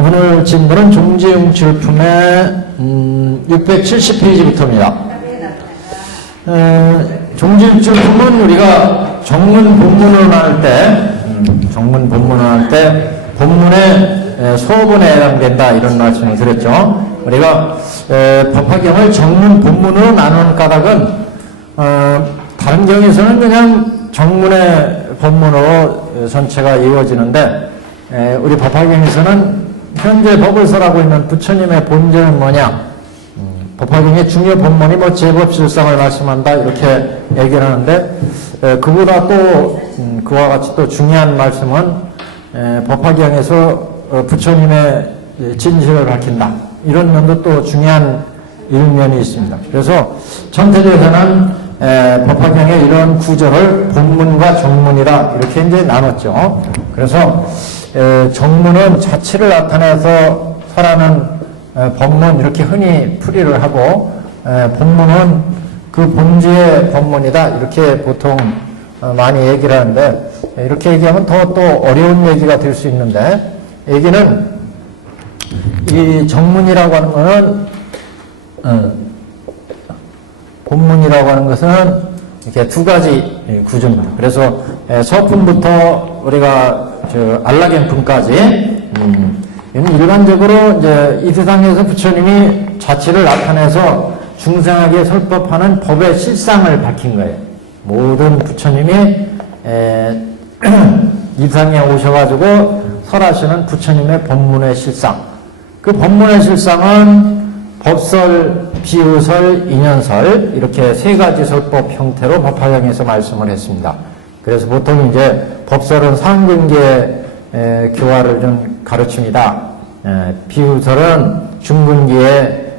오늘 진문은 종지용출품의 670페이지부터입니다. 종지용출품은 우리가 정문 본문을 할 때 본문의 소본에 해당된다 이런 말씀을 드렸죠. 우리가 법화경을 정문 본문으로 나누는 까닭은 다른 경에서는 그냥 정문의 본문으로 전체가 이루어지는데 우리 법화경에서는 현재 법을 설하고 있는 부처님의 본질은 뭐냐, 법화경의 중요 본문이 뭐 제법실상을 말씀한다 이렇게 얘기를 하는데 그보다 또 그와 같이 또 중요한 말씀은 법화경에서 부처님의 진실을 밝힌다 이런 면도 또 중요한 일면이 있습니다. 그래서 전태조에서는 법화경의 이런 구조를 본문과 정문이라 이렇게 이제 나눴죠. 그래서 정문은 자치를 나타내서 설하는 법문 이렇게 흔히 풀이를 하고 본문은 그 본지의 법문이다 이렇게 보통 많이 얘기를 하는데 이렇게 얘기하면 더 또 어려운 얘기가 될 수 있는데 얘기는 이 정문이라고 하는 것은 본문이라고 하는 것은 이렇게 두 가지 구조입니다. 그래서 서품부터 우리가 알라겐품까지 일반적으로 이제 이 세상에서 부처님이 자치를 나타내서 중생에게 설법하는 법의 실상을 밝힌 거예요. 모든 부처님이 이 세상에 오셔가지고 설하시는 부처님의 법문의 실상. 그 법문의 실상은 법설, 비유설, 인연설 이렇게 세 가지 설법 형태로 법화경에서 말씀을 했습니다. 그래서 보통 이제 법설은 상근기의 교화를 좀 가르칩니다. 비유설은 중근기의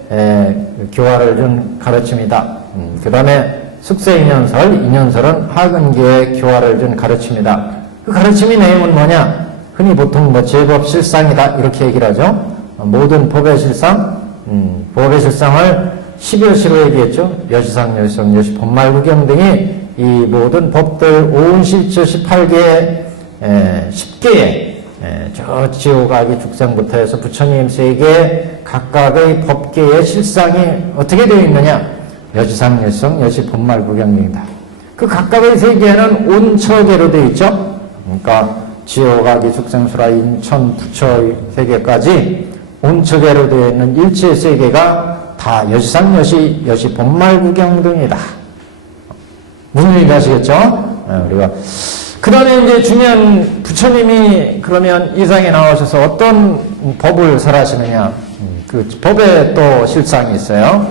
교화를 좀 가르칩니다. 그 다음에 숙세인연설, 인연설은 하근기의 교화를 좀 가르칩니다. 그 가르침의 내용은 뭐냐? 흔히 보통 뭐 제법실상이다 이렇게 얘기를 하죠. 모든 법의 실상, 법의 실상을 10여 시로 얘기했죠. 여시상, 여시성, 여시, 법말구경 등이 이 모든 법들 오운실처 18개, 10개의 저 지옥아기 죽상부터 해서 부처님 세계 각각의 법계의 실상이 어떻게 되어 있느냐? 여시상, 여시성, 여시, 법말구경 등이다. 그 각각의 세계에는 온처계로 되어 있죠. 그러니까 지옥아기 죽상수라 인천 부처의 세계까지 온처계로 되어 있는 일체 세계가 다 여시상, 여시, 여시, 법말구경 등이다. 무슨 얘기 하시겠죠? 우리가. 그 다음에 이제 중요한 부처님이 그러면 이 세상에 나오셔서 어떤 법을 설하시느냐. 그 법의 또 실상이 있어요.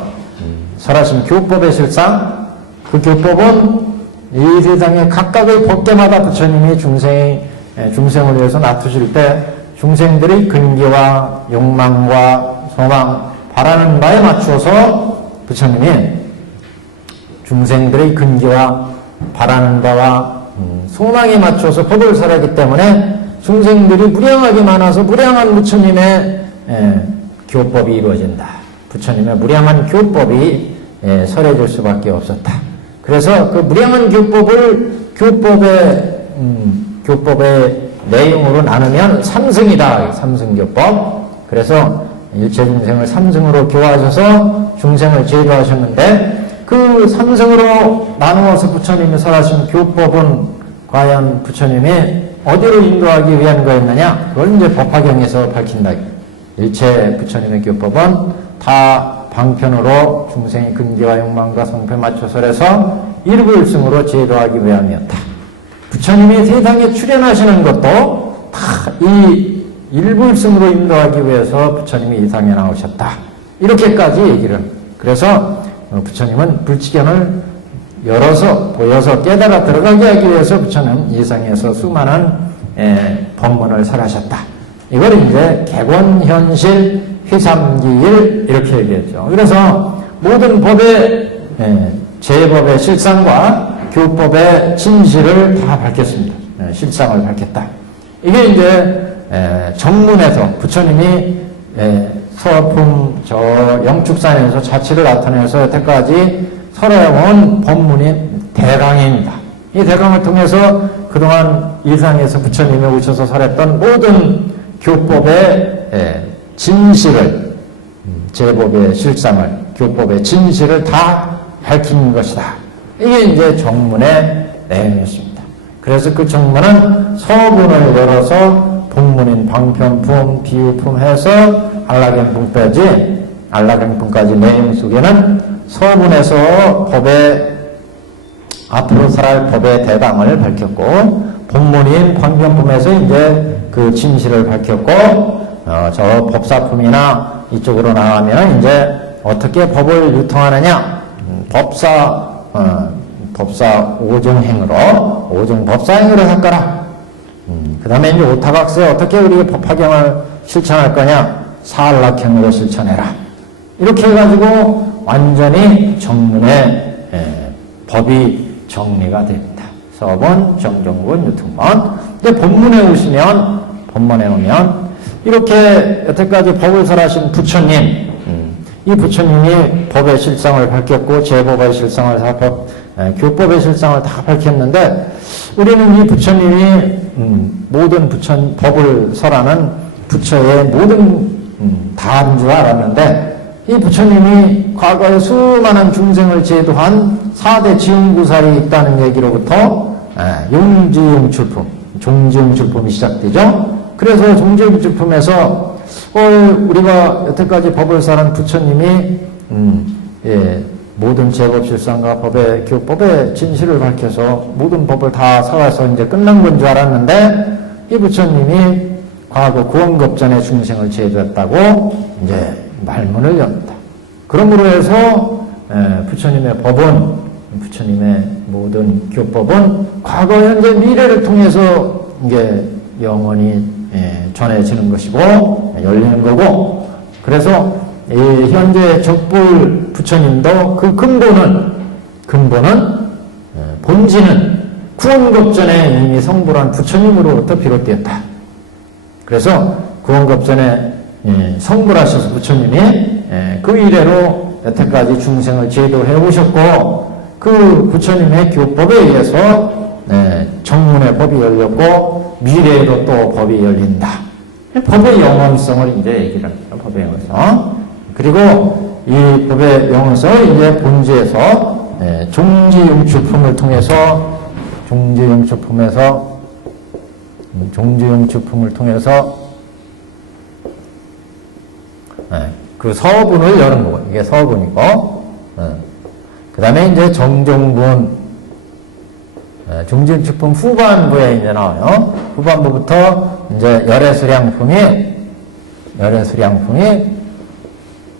설하신 교법의 실상. 그 교법은 이 세상에 각각의 법계마다 부처님이 중생을 위해서 놔두실 때 중생들의 근기와 욕망과 소망, 바라는 바에 맞추어서 부처님이 중생들의 근기와 바라는 바와 소망에 맞춰서 법을 설하기 때문에 중생들이 무량하게 많아서 무량한 부처님의 교법이 이루어진다. 부처님의 무량한 교법이 설해질 수밖에 없었다. 그래서 그 무량한 교법의 내용으로 나누면 삼승이다. 삼승교법. 그래서 일체 중생을 삼승으로 교화하셔서 중생을 제도하셨는데 그 삼승으로 나누어서 부처님이 설하신 교법은 과연 부처님이 어디로 인도하기 위한 거였느냐? 그걸 이제 법화경에서 밝힌다. 일체 부처님의 교법은 다 방편으로 중생의 근기와 욕망과 성패에 맞춰서 해서 일부일승으로 제도하기 위함이었다. 부처님이 세상에 출현하시는 것도 다 이 일부일승으로 인도하기 위해서 부처님이 이 상에 나오셨다. 이렇게까지 얘기를. 그래서 부처님은 불치견을 열어서 보여서 깨달아 들어가게 하기 위해서 부처는 이 상에서 수많은 법문을 설하셨다. 이걸 이제 객원현실 회삼기일 이렇게 얘기했죠. 그래서 모든 법의 제법의 실상과 교법의 진실을 다 밝혔습니다. 실상을 밝혔다. 이게 이제 정문에서 부처님이 서품 저 영축산에서 자치를 나타내서 여태까지 설해온 법문이 대강입니다. 이 대강을 통해서 그동안 일상에서 부처님이 오셔서 설했던 모든 교법의 진실을, 제법의 실상을, 교법의 진실을 다 밝힌 것이다. 이게 이제 정문의 내용이었습니다. 그래서 그 정문은 서문을 열어서 본문인 방편품, 비유품 해서 안락행품까지 내용 속에는 서문에서 법의 앞으로 살아갈 법의 대강을 밝혔고, 본문인 방편품에서 이제 그 진실을 밝혔고, 저 법사품이나 이쪽으로 나가면 이제 어떻게 법을 유통하느냐, 법사 오종 법사행으로 닦아라. 그 다음에 이제 오타각세 어떻게 우리가 법화경을 실천할 거냐, 사안락행으로 실천해라. 이렇게 해가지고 완전히 정문의 법이 정리가 됩니다. 서본, 정정본, 유통본. 근데 본문에 오면 이렇게 여태까지 법을 설하신 부처님, 이 부처님이 법의 실상을 밝혔고 제법의 실상을 교법의 실상을 다 밝혔는데, 우리는 이 부처님이 모든 법을 설하는 부처의 모든 다인 줄 알았는데, 이 부처님이 과거에 수많은 중생을 제도한 4대 지음구살이 있다는 얘기로부터 용지용출품, 종지용출품이 시작되죠. 그래서 종지용출품에서 우리가 여태까지 법을 설한 부처님이 모든 제법 실상과 법의 교법의 진실을 밝혀서 모든 법을 다 설해서 이제 끝난 건 줄 알았는데, 이 부처님이 과거 구원급전의 중생을 제도했다고 이제 말문을 엽니다. 그러므로 해서 부처님의 모든 교법은 과거, 현재, 미래를 통해서 이게 영원히 전해지는 것이고 열리는 거고, 그래서 이 현재 적불 부처님도 그 본질은 구원급전에 이미 성불한 부처님으로부터 비롯되었다. 그래서 구원급전에 성불하셔서 부처님이 그 이래로 여태까지 중생을 제도해 오셨고, 그 부처님의 교법에 의해서 정문의 법이 열렸고 미래에도 또 법이 열린다. 법의 영원성을 이제 얘기를 합니다. 법의 영원성. 그리고 이 법의 영원성을 이제 본지에서 종지용출품을 통해서 그 서분을 여는 거고, 이게 서분이고, 그 다음에 이제 정정분, 종지용출품 후반부에 이제 나와요. 후반부부터 이제 열애수량품이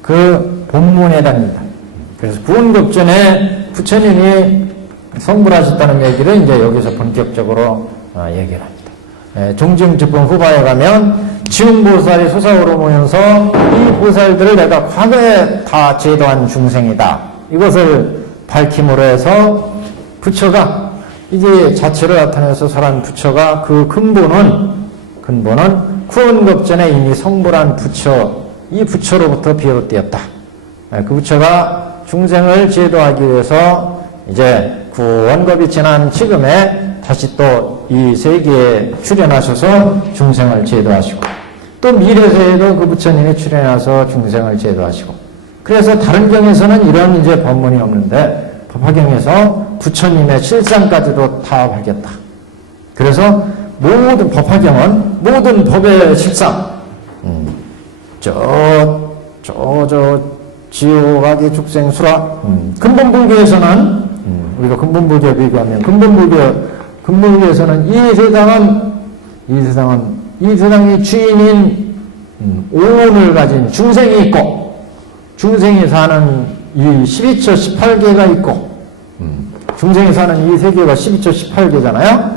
그 본문에 해당합니다. 그래서 구원급전에 부처님이 성불하셨다는 얘기를 이제 여기서 본격적으로 얘기를 합니다. 종지용출품 후반에 가면 지음보살이 솟아오르 모여서 이 보살들을 내가 과거에 다 제도한 중생이다, 이것을 밝힘으로 해서 부처가 이제 자체를 나타내서 설한 부처가 그 근본은 구원급전에 이미 성불한 부처, 이 부처로부터 비롯되었다. 그 부처가 중생을 제도하기 위해서 이제 구원급이 지난 지금에 다시 또 이 세계에 출현하셔서 중생을 제도하시고, 또 미래세에도 그 부처님이 출현해서 중생을 제도하시고, 그래서 다른 경에서는 이런 이제 법문이 없는데 법화경에서 부처님의 실상까지도 다 밝혔다. 그래서 모든 법화경은 모든 법의 실상, 지옥아기 축생수라, 근본불교에서는 우리가 근본불교에 비교하면 근본불교에서는 이 세상의 주인인 오온을 가진 중생이 있고, 중생이 사는 이 12처 18개가 있고, 중생이 사는 이 세계가 12처 18개잖아요.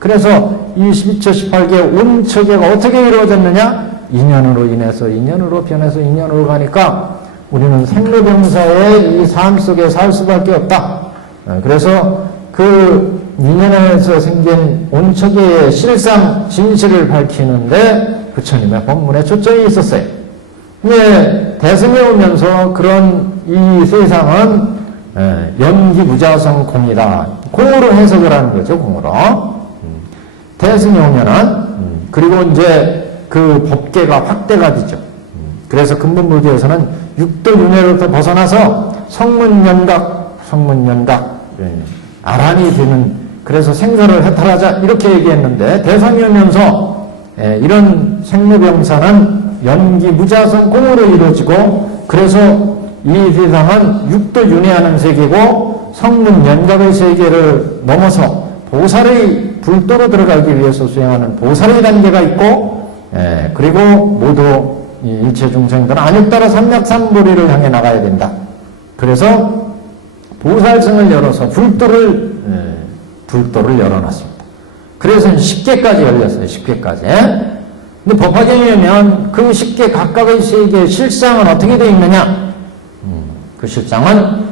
그래서 이 12처 18개의 온처계가 어떻게 이루어졌느냐? 인연으로 인해서 인연으로 변해서 인연으로 가니까 우리는 생로병사의 이 삶 속에 살 수밖에 없다. 그래서 그 인연에서 생긴 온처계의 실상 진실을 밝히는데 부처님의 법문에 초점이 있었어요. 근데 대승에 오면서 그런 이 세상은 연기무자성 공이다, 공으로 해석을 하는 거죠. 공으로. 대승에 오면은, 그리고 이제 그 법계가 확대가 되죠. 그래서 근본불교에서는 육도윤회로부터 벗어나서 성문연각, 아란이 되는, 그래서 생사를 해탈하자 이렇게 얘기했는데, 대성이 오면서 이런 생로병사는 연기 무자성공으로 이루어지고, 그래서 이 세상은 육도윤회하는 세계고 성문연각의 세계를 넘어서 보살의 불도로 들어가기 위해서 수행하는 보살의 단계가 있고, 그리고 모두 일체 중생들은 안육따라 삼맥삼보리를 향해 나가야 된다. 그래서 보살승을 열어서 불도를 열어놨습니다. 그래서 10개까지 열렸어요. 10개까지. 근데 법화경에 오면 그 10개 각각의 세계의 실상은 어떻게 되어 있느냐? 그 실상은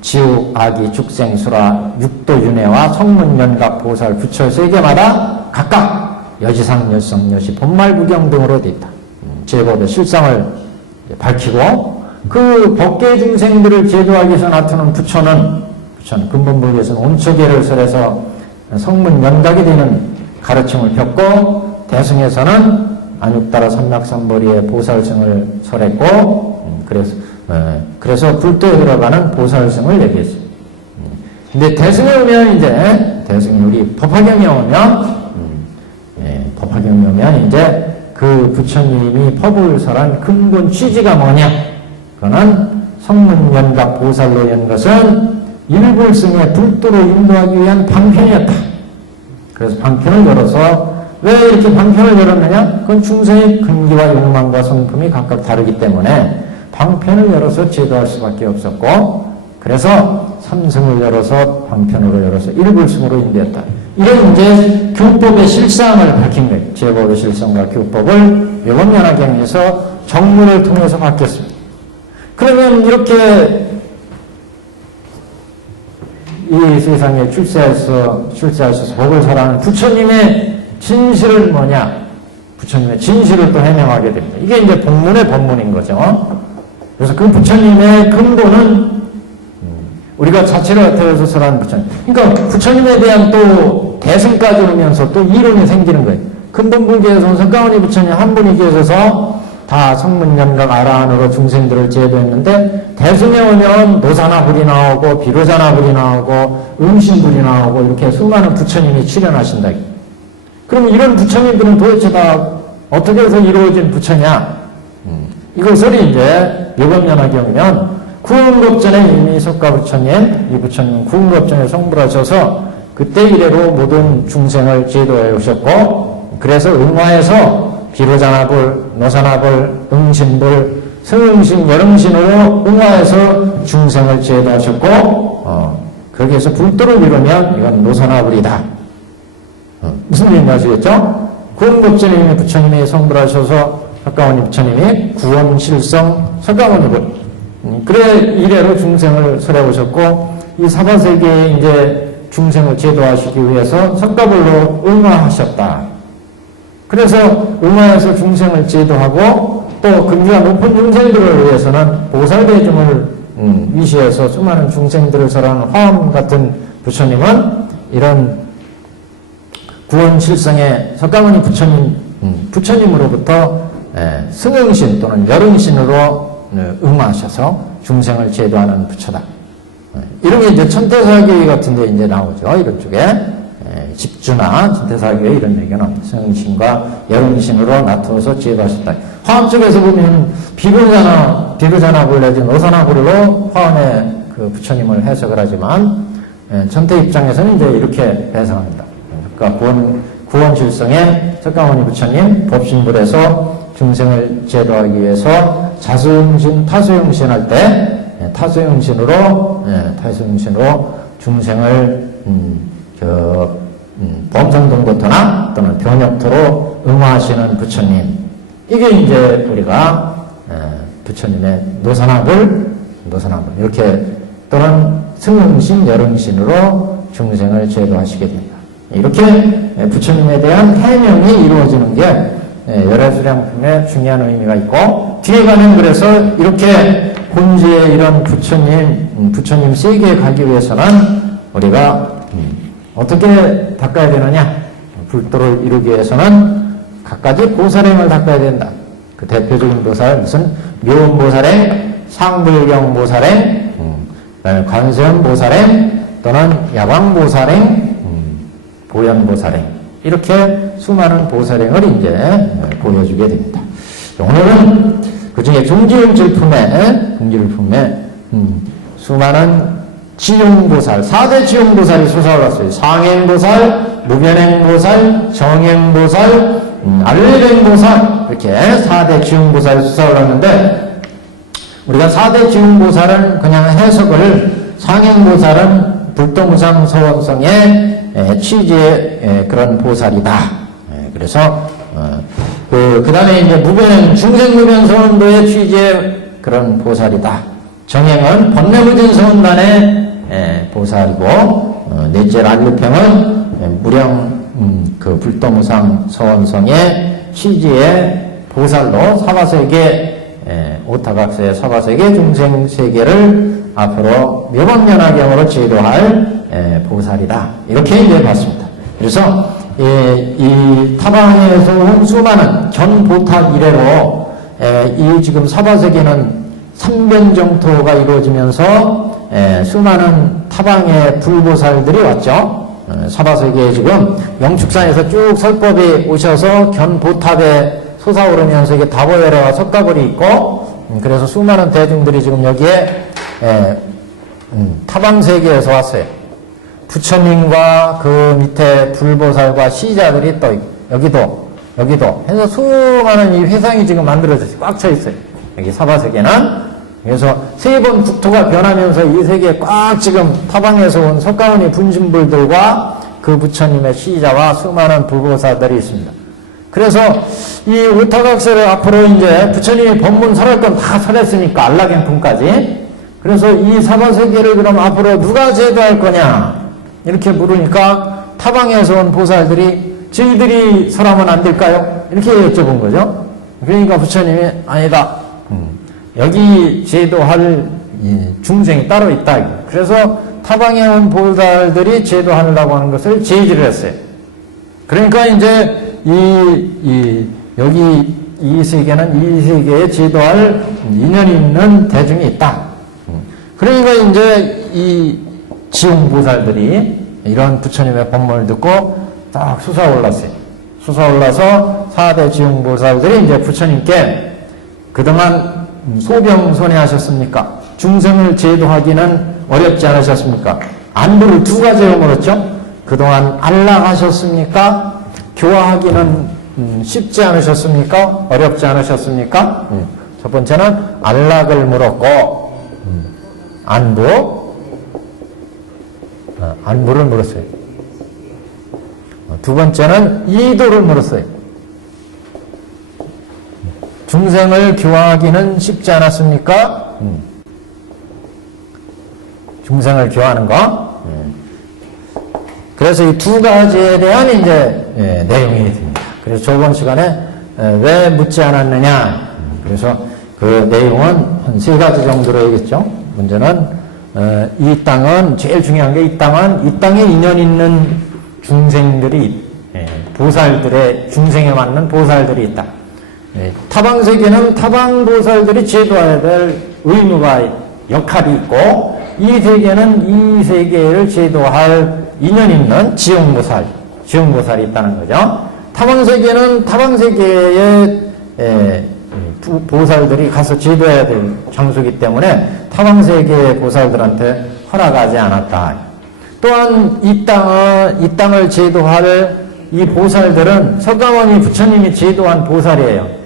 지옥, 아기, 죽생, 수라, 육도윤회와 성문연각, 보살, 부처 세계마다 각각 여지상, 여성, 여시, 본말부경 등으로 되어 있다. 제법의 실상을 밝히고, 그 법계 중생들을 제도하기 위해서 나타난 부처는 근본불교에서는 온초계를 설해서 성문연각이 되는 가르침을 폈고, 대승에서는 안육따라 삼맥삼보리의 보살승을 설했고, 그래서 불도에 들어가는 보살승을 얘기했어요. 근데 대승에 오면 이제, 대승이 우리 법화경에 오면, 이제 그 부처님이 법을 설한 근본 취지가 뭐냐? 그거는 성문연각 보살로 연 것은 일불승의 불도로 인도하기 위한 방편이었다. 그래서 방편을 열어서, 왜 이렇게 방편을 열었느냐? 그건 중생의 근기와 욕망과 성품이 각각 다르기 때문에 방편을 열어서 제도할 수밖에 없었고, 그래서 삼승을 열어서 방편으로 열어서 일불승으로 인도했다. 이런 이제 교법의 실상을 밝힌 거예요. 제법의 실상과 교법을 요법연화경에서 정문을 통해서 밝혔습니다. 그러면 이렇게 이 세상에 출세하셔서 법을 설하는 부처님의 진실은 뭐냐? 부처님의 진실을 또 해명하게 됩니다. 이게 이제 본문의 법문인 거죠. 그래서 그 부처님의 근본은 우리가 자체를 나타내서 설하는 부처님. 그러니까 부처님에 대한 또 대승까지 오면서 또 이론이 생기는 거예요. 근본불교에서는 석가모니 부처님 한 분이 계셔서 다 성문연각 아라한으로 중생들을 제도했는데, 대승에 오면 노사나불이 나오고 비로자나불이 나오고 음신불이 나오고 이렇게 수많은 부처님이 출현하신다. 그럼 이런 부처님들은 도대체 다 어떻게 해서 이루어진 부처냐? 이것을 이제 요법연화경이면 구원급전에 이미 석가부처님, 이 부처님 구원급전에 성불하셔서 그때 이래로 모든 중생을 제도해 오셨고, 그래서 응화에서 비로자나불, 노사나불, 응신불, 성응신, 열응신으로 응화해서 중생을 제도하셨고, 그렇게 해서 불도를 이루면 이건 노사나불이다. 무슨 얘기인지 아시겠죠? 구원급전에 이미 부처님이 성불하셔서 석가모니 부처님이 구원실성 석가모니불, 그래 이래로 중생을 설해오셨고, 이 사바세계에 이제 중생을 제도하시기 위해서 석가불로 응화하셨다. 그래서 응화해서 중생을 제도하고, 또 근기가 높은 중생들을 위해서는 보살대중을 위시해서 수많은 중생들을 설하는 화엄 같은 부처님은 이런 구원실성의 석가모니 부처님으로부터 승응신 또는 열응신으로 응화하셔서 중생을 제도하는 부처다. 이런 게 이제 천태사교회 같은 데 이제 나오죠. 이런 쪽에. 집주나 천태사교회 이런 얘기가 나옵니다. 승응신과 열응신으로 나타나서 제도하셨다. 화엄 쪽에서 보면 비로자나불 내지 노사나불로 화엄의 그 부처님을 해석을 하지만, 천태 입장에서는 이제 이렇게 해석합니다. 그러니까 구원실성의 석가모니 부처님 법신불에서 중생을 제도하기 위해서 자수응신, 타수응신 할 때 타수응신으로 중생을 범상동고토나 또는 병역토로 응화하시는 부처님. 이게 이제 우리가 부처님의 노사나불 이렇게 또는 승응신, 열응신으로 중생을 제도하시게 됩니다. 이렇게 부처님에 대한 해명이 이루어지는 게 열애수량품에 중요한 의미가 있고, 뒤에 가면 그래서 이렇게 본지의 이런 부처님 세계에 가기 위해서는 우리가 어떻게 닦아야 되느냐? 불도를 이루기 위해서는 갖가지 보살행을 닦아야 된다. 그 대표적인 보살, 무슨 묘음보살행, 상불경보살행, 그다음에 관세음보살행, 또는 야광보살행, 보현보살행, 이렇게 수많은 보살행을 이제 보여주게 됩니다. 오늘은 그 중에 중지일품에 수많은 지용보살, 4대 지용보살이 솟아올랐어요. 상행보살, 무변행보살, 정행보살, 알레행보살, 이렇게 4대 지용보살이 솟아올랐는데, 우리가 4대 지용보살은 그냥 해석을, 상행보살은 불도무상 서원성의 취지의 그런 보살이다. 그래서 그 다음에 이제 무변행, 중생무변서원도의 취지의 그런 보살이다. 정행은 번뇌무진서원단의 보살이고, 넷째 안류평은 무령 그 불도무상 서원성의 취지의 보살로 사바세계, 오타각세의 사바세계 중생세계를 앞으로 묘법연화경으로 제도할 보살이다. 이렇게 이제 봤습니다. 그래서 이 타방에서 온 수많은 견보탑 이래로 이 지금 사바세계는 삼변정토가 이루어지면서 수많은 타방의 불보살들이 왔죠. 사바세계에 지금 영축산에서 쭉 설법이 오셔서 견보탑에 솟아오르면서 이게 다보열애와 석가벌이 있고, 그래서 수많은 대중들이 지금 여기에 타방세계에서 왔어요. 부처님과 그 밑에 불보살과 시자들이 또 여기도 해서 수많은 이 회상이 지금 만들어져서 꽉 차 있어요. 여기 사바세계는. 그래서 세 번 국토가 변하면서 이 세계에 꽉 지금 타방에서 온 석가모니 분신불들과 그 부처님의 시자와 수많은 불보살들이 있습니다. 그래서 이 오타각세를 앞으로 이제 부처님이 법문 설할 건 다 설했으니까 안락행품까지. 그래서 이 사바세계를 그럼 앞으로 누가 제도할 거냐 이렇게 물으니까 타방에서 온 보살들이 저희들이 설하면 안 될까요? 이렇게 여쭤본 거죠. 그러니까 부처님이 아니다. 여기 제도할 중생이 따로 있다. 그래서 타방에 온 보살들이 제도하려고 하는 것을 제의를 했어요. 그러니까 이제 여기 이 세계는 이 세계에 제도할 인연이 있는 대중이 있다. 그러니까 이제 이 지용보살들이 이런 부처님의 법문을 듣고 딱 솟아올랐어요. 솟아올라서 4대 지용보살들이 이제 부처님께 그동안 소병손해하셨습니까? 중생을 제도하기는 어렵지 않으셨습니까? 안부를 두 가지로 물었죠. 그동안 안락하셨습니까? 교화하기는 쉽지 않으셨습니까? 어렵지 않으셨습니까? 첫 번째는 안락을 물었고, 안부를 물었어요. 두 번째는 이도를 물었어요. 중생을 교화하기는 쉽지 않았습니까? 중생을 교화하는 거. 그래서 이 두 가지에 대한 이제 내용이 됩니다. 그래서 저번 시간에 왜 묻지 않았느냐. 그래서 그 내용은 한 세 가지 정도로 얘기했죠. 문제는 이 땅은 제일 중요한 게 이 땅에 인연 있는 중생들이 보살들의 중생에 맞는 보살들이 있다. 타방세계는 타방보살들이 제도해야 될 의무가 역할이 있고, 이 세계는 이 세계를 제도할 인연 있는 지용보살이 있다는 거죠. 타방세계는 타방세계의 보살들이 가서 제도해야 될 장소이기 때문에 타방세계의 보살들한테 허락하지 않았다. 또한 이 땅을 제도할 이 보살들은 석가모니 부처님이 제도한 보살이에요.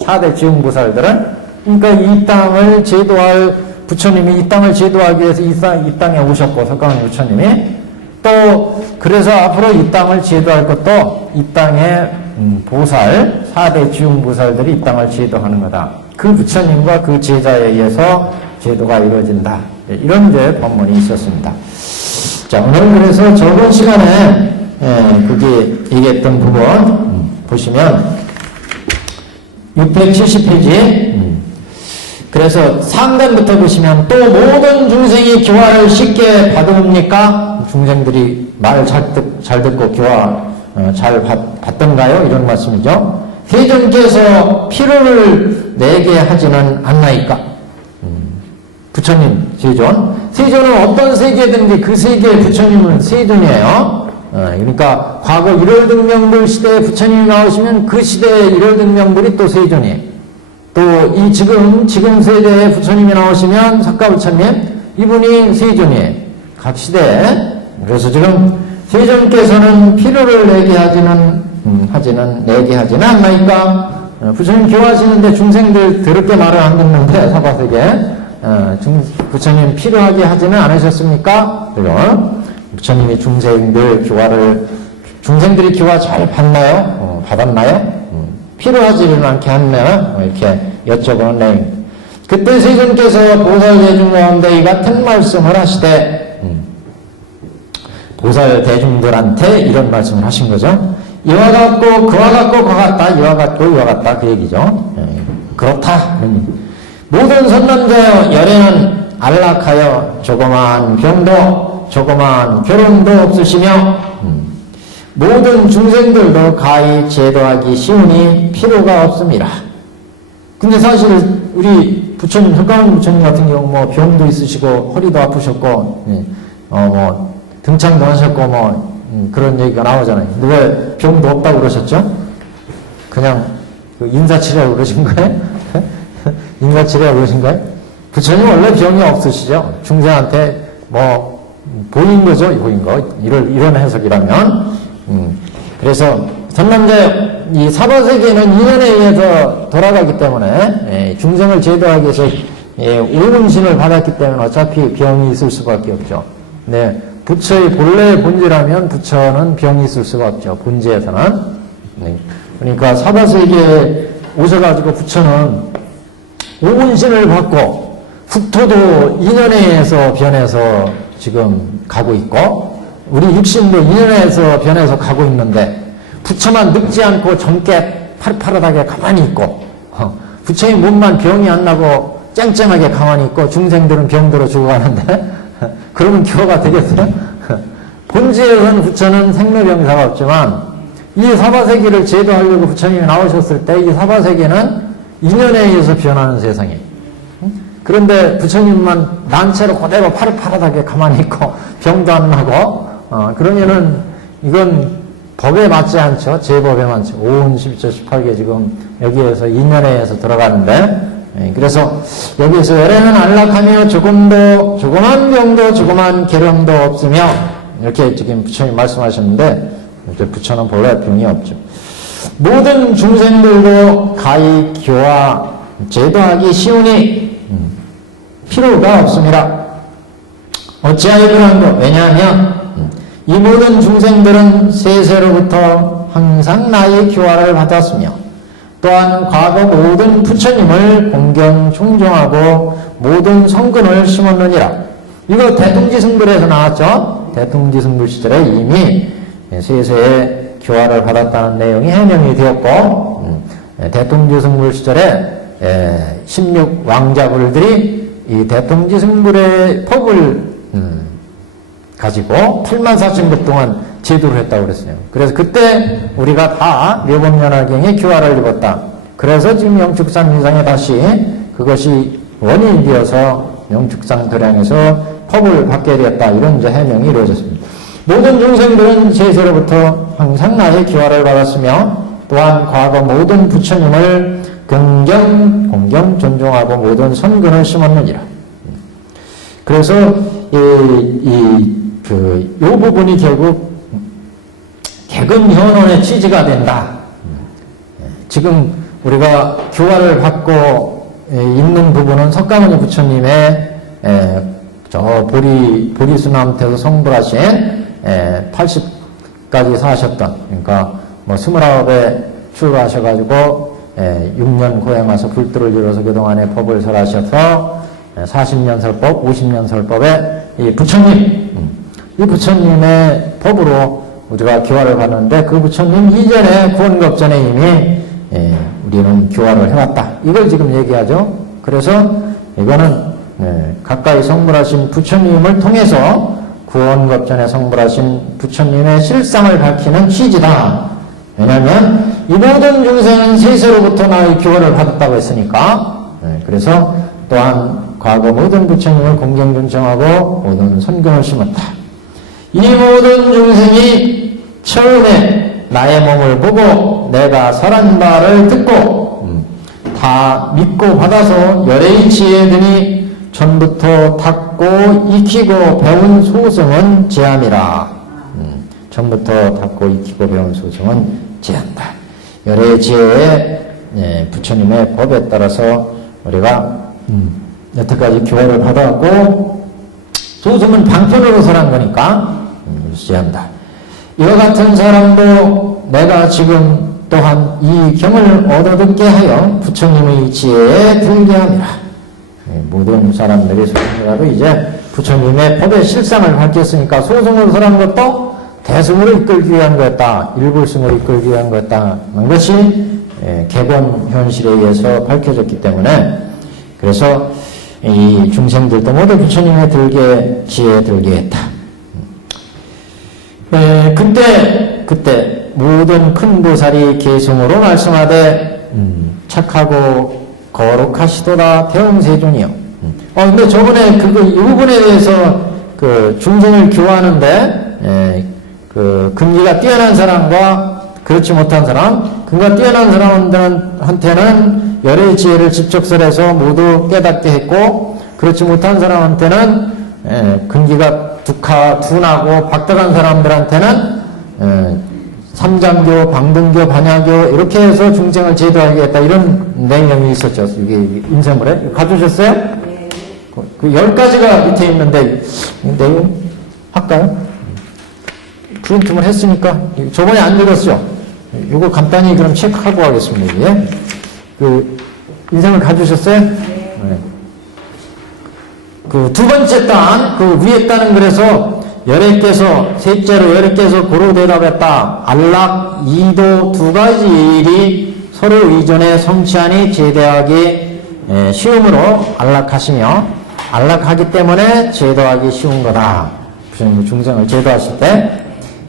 4대 지용보살들은. 그러니까 이 땅을 제도할 부처님이 이 땅을 제도하기 위해서 이 땅에 오셨고, 석가모니 부처님이 또 그래서 앞으로 이 땅을 제도할 것도 이 땅의 보살, 4대 지용보살들이 이 땅을 제도하는 거다. 그 부처님과 그 제자에 의해서 제도가 이루어진다. 이런 이제 법문이 있었습니다. 자, 오늘 그래서 저번 시간에 그게 얘기했던 부분 보시면 670페이지. 그래서 상단부터 보시면 또 모든 중생이 교화를 쉽게 받으옵니까? 중생들이 말 잘 듣고 교화 잘 받던가요? 이런 말씀이죠. 세존께서 피로를 내게 하지는 않나이까? 부처님 세존. 세존은 어떤 세계든지 그 세계의 부처님은 세존이에요. 그러니까 과거 일월등명불 시대에 부처님이 나오시면 그 시대의 일월등명불이 또 세존이에요. 또 이 지금 세대에 부처님이 나오시면 석가부처님 이분이 세존이에요. 각 시대에. 그래서 지금 세존께서는 피로를 내게 하지는 않나이까? 부처님 교화하시는데 중생들 더럽게 말을 안 듣는데 사바세계 부처님 필요하게 하지는 않으셨습니까? 부처님이 중생들이 교화 잘 받나요? 받았나요? 필요하지는 않게 했나요? 이렇게 여쭤보는 내용입니다. 그때 세존께서 보살대중 가운데 이 같은 말씀을 하시되, 보살대중들한테 이런 말씀을 하신 거죠. 이와 같고 그와 같고 그와 같다, 이와 같고 이와 같다, 그 얘기죠. 그렇다. 모든 선남자여 열에는 안락하여 조그마한 병도 조그마한 결혼도 없으시며 모든 중생들도 가히 제도하기 쉬우니 필요가 없습니다. 근데 사실 우리 부처님, 석가모니 부처님 같은 경우 뭐 병도 있으시고 허리도 아프셨고 뭐 등창도 하셨고 그런 얘기가 나오잖아요. 근데 왜 병도 없다고 그러셨죠? 그냥 인사치레라고 그러신 거예요? 인사치레라고 그러신 거예요? 부처님 원래 병이 없으시죠? 중생한테 뭐 보인 거죠? 보인 거. 이런 해석이라면. 그래서 선남자여, 이 사바세계는 인연에 의해서 돌아가기 때문에 중생을 제도하기 위해서 오음신을 받았기 때문에 어차피 병이 있을 수밖에 없죠. 네, 부처의 본래의 본질하면 부처는 병이 있을 수가 없죠. 본질에서는. 네. 그러니까 사바세계에 오셔가지고 부처는 오운신을 받고 국토도 인연에 의해서 변해서 지금 가고 있고 우리 육신도 인연에 의해서 변해서 가고 있는데 부처만 늙지 않고 젊게 파릇파릇하게 가만히 있고 부처의 몸만 병이 안 나고 쨍쨍하게 가만히 있고 중생들은 병들어 죽어가는데 그러면 교화가 되겠어요? 본질에서는 부처는 생로병사가 없지만 이 사바세계를 제도하려고 부처님이 나오셨을 때 이 사바세계는 인연에 의해서 변하는 세상이에요. 그런데 부처님만 난체로 그대로 파릇파릇하게 가만히 있고 병도 안 나고 그러면은 이건 법에 맞지 않죠. 제법에 맞죠. 5운 11조 18개 지금 여기에서 인연에 의해서 들어가는데 그래서 여기에서 열에는 안락하며 조그만 병도 조그만 계령도 없으며 이렇게 지금 부처님 말씀하셨는데 부처는 본래 병이 없죠. 모든 중생들도 가히 교화 제도하기 쉬우니 필요가 없습니다. 어찌하여 그런 것? 왜냐하면 이 모든 중생들은 세세로부터 항상 나의 교화를 받았으며 또한 과거 모든 부처님을 공경 존중하고 모든 성근을 심었느니라. 이거 대통지승불에서 나왔죠. 대통지승불 시절에 이미 세세에 교화를 받았다는 내용이 해명이 되었고 대통지승불 시절에 16왕자불들이 이 대통지승불의 법을 가지고 84,000급 동안 제도를 했다고 그랬어요. 그래서 그때 우리가 다 묘법연화경에 교화를 입었다. 그래서 지금 영축산 위상에 다시 그것이 원인이 되어서 영축산 도량에서 법을 받게 되었다. 이런 이제 해명이 이루어졌습니다. 모든 중생들은 세세로부터 항상 나의 교화를 받았으며 또한 과거 모든 부처님을 공경 존중하고 모든 선근을 심었느니라. 그래서 요 부분이 결국 개근현원의 취지가 된다. 지금 우리가 교화를 받고 있는 부분은 석가모니 부처님의 저 보리수남태에서 성불하신 80까지 사셨던, 그러니까 뭐 29에 출가하셔가지고 6년 고향 와서 불도를 이뤄서 그동안에 법을 설하셔서 40년 설법, 50년 설법에 이 부처님의 법으로 우리가 교화를 받는데 그 부처님 이전에 구원급 전에 이미 우리는 교화를 해왔다. 이걸 지금 얘기하죠. 그래서 이거는 가까이 성불하신 부처님을 통해서 구원겁전에 성불하신 부처님의 실상을 밝히는 취지다. 왜냐하면 이 모든 중생은 세세로부터 나의 교화를 받았다고 했으니까. 그래서 또한 과거 모든 부처님을 공경 존청하고 모든 선경을 심었다. 이 모든 중생이 처음에 나의 몸을 보고 내가 설한 바를 듣고 다 믿고 받아서 열의 지혜에 드니 전부터 닦고 익히고 배운 소승은 제함이라. 전부터 닦고 익히고 배운 소승은 제한다. 열의 지혜에 부처님의 법에 따라서 우리가 여태까지 교화를 받아왔고 소승은 방편으로 설한 거니까 제한다. 이와 같은 사람도 내가 지금 또한 이 경을 얻어듣게 하여 부처님의 지혜에 들게 함이라. 모든 사람들이 소승이라도 이제 부처님의 법의 실상을 밝혔으니까 소승을 설한 것도 대승으로 이끌기 위한 거였다. 일불승으로 이끌기 위한 거였다. 는 것이 객원 현실에 의해서 밝혀졌기 때문에 그래서 이 중생들도 모두 부처님의 지혜에 들게 했다. 그때 모든 큰 보살이 계승으로 말씀하되 착하고 거룩하시도다 대웅세존이요. 근데 저번에 이 부분에 대해서 그 중생을 교화하는데 그 근기가 뛰어난 사람과 그렇지 못한 사람, 근기가 뛰어난 사람한테는 열의 지혜를 직접 설해서 모두 깨닫게 했고, 그렇지 못한 사람한테는 근기가 둔하고 박덕한 사람들한테는 삼장교, 방등교, 반야교 이렇게 해서 중생을 제도하게 했다. 이런 내용이 있었죠. 이게 인쇄물에 가져오셨어요? 네. 그 10가지가 밑에 있는데 내용 할까요? 프린트물 했으니까 저번에 안 읽었죠? 이거 간단히 그럼 체크하고 하겠습니다. 이게 그 인쇄물 가져오셨어요? 네. 그 두 번째 단, 그 위에 단은 그래서 열애께서 셋째로 열애께서 고로 대답했다. 안락, 이도 두 가지 일이 서로 의존해 성취하니 제도하기 쉬움으로 안락하시며 안락하기 때문에 제도하기 쉬운 거다. 부처님 중생을 제도하실 때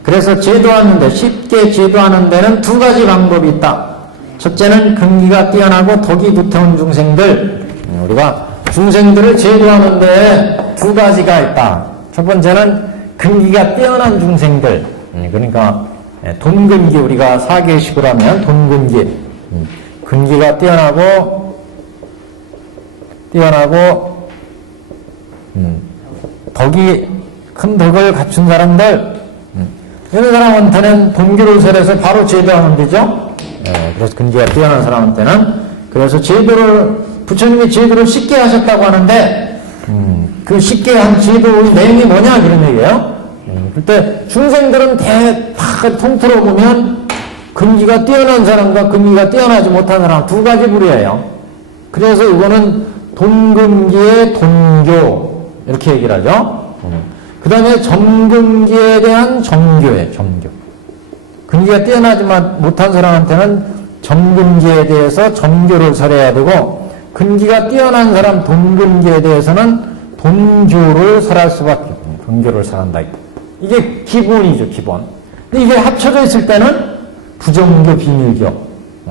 그래서 제도하는데 쉽게 제도하는 데는 두 가지 방법이 있다. 첫째는 근기가 뛰어나고 덕이 두터운 중생들 우리가 중생들을 제도하는데 두 가지가 있다. 첫 번째는 근기가 뛰어난 중생들 그러니까 돈근기 우리가 사계식으로 하면 돈근기 근기가 뛰어나고 덕이 큰 덕을 갖춘 사람들 이런 사람한테는 돈교를 설해서 바로 제도하면 되죠. 그래서 근기가 뛰어난 사람한테는 그래서 부처님이 제도를 쉽게 하셨다고 하는데 그 쉽게 한 제도의 내용이 뭐냐 그런 얘기예요. 그때 중생들은 다 통틀어 보면 근기가 뛰어난 사람과 근기가 뛰어나지 못한 사람 두 가지 부류예요. 그래서 이거는 돈근기의 돈교 이렇게 얘기를 하죠. 그 다음에 정근기에 대한 정교예요. 정교. 근기가 뛰어나지 못한 사람한테는 정근기에 대해서 정교를 설해야 되고 근기가 뛰어난 사람 돈근기에 대해서는 돈교를 설할 수밖에 없어요. 돈교를 설한다. 이게 기본이죠. 기본. 근데 이게 합쳐져 있을 때는 부정교, 비밀교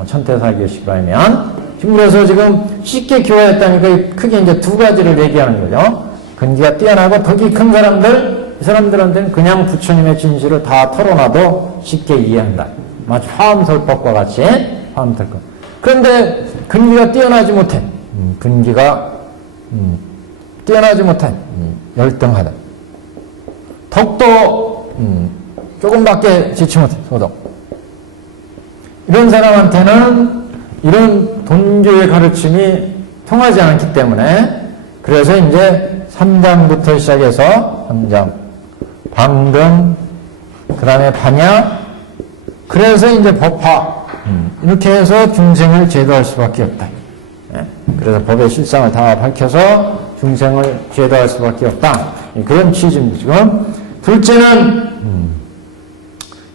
천태사교식으로 하면 그래서 지금 쉽게 교화했다니까 크게 이제 두 가지를 얘기하는 거죠. 근기가 뛰어나고 덕이 큰 사람들 이 사람들한테는 그냥 부처님의 진실을 다 털어놔도 쉽게 이해한다. 마치 화엄설법과 같이 화엄설법. 그런데 근기가 뛰어나지 못해. 근기가 뛰어나지 못한 열등하다. 덕도 조금밖에 지치 못해. 소덕. 이런 사람한테는 이런 돈교의 가르침이 통하지 않기 때문에 그래서 이제 3장부터 시작해서 3장 방등 그 다음에 반야 그래서 이제 법화 이렇게 해서 중생을 제도할 수밖에 없다. 그래서 법의 실상을 다 밝혀서 중생을 제도할 수밖에 없다. 그런 취지입니다. 지금 둘째는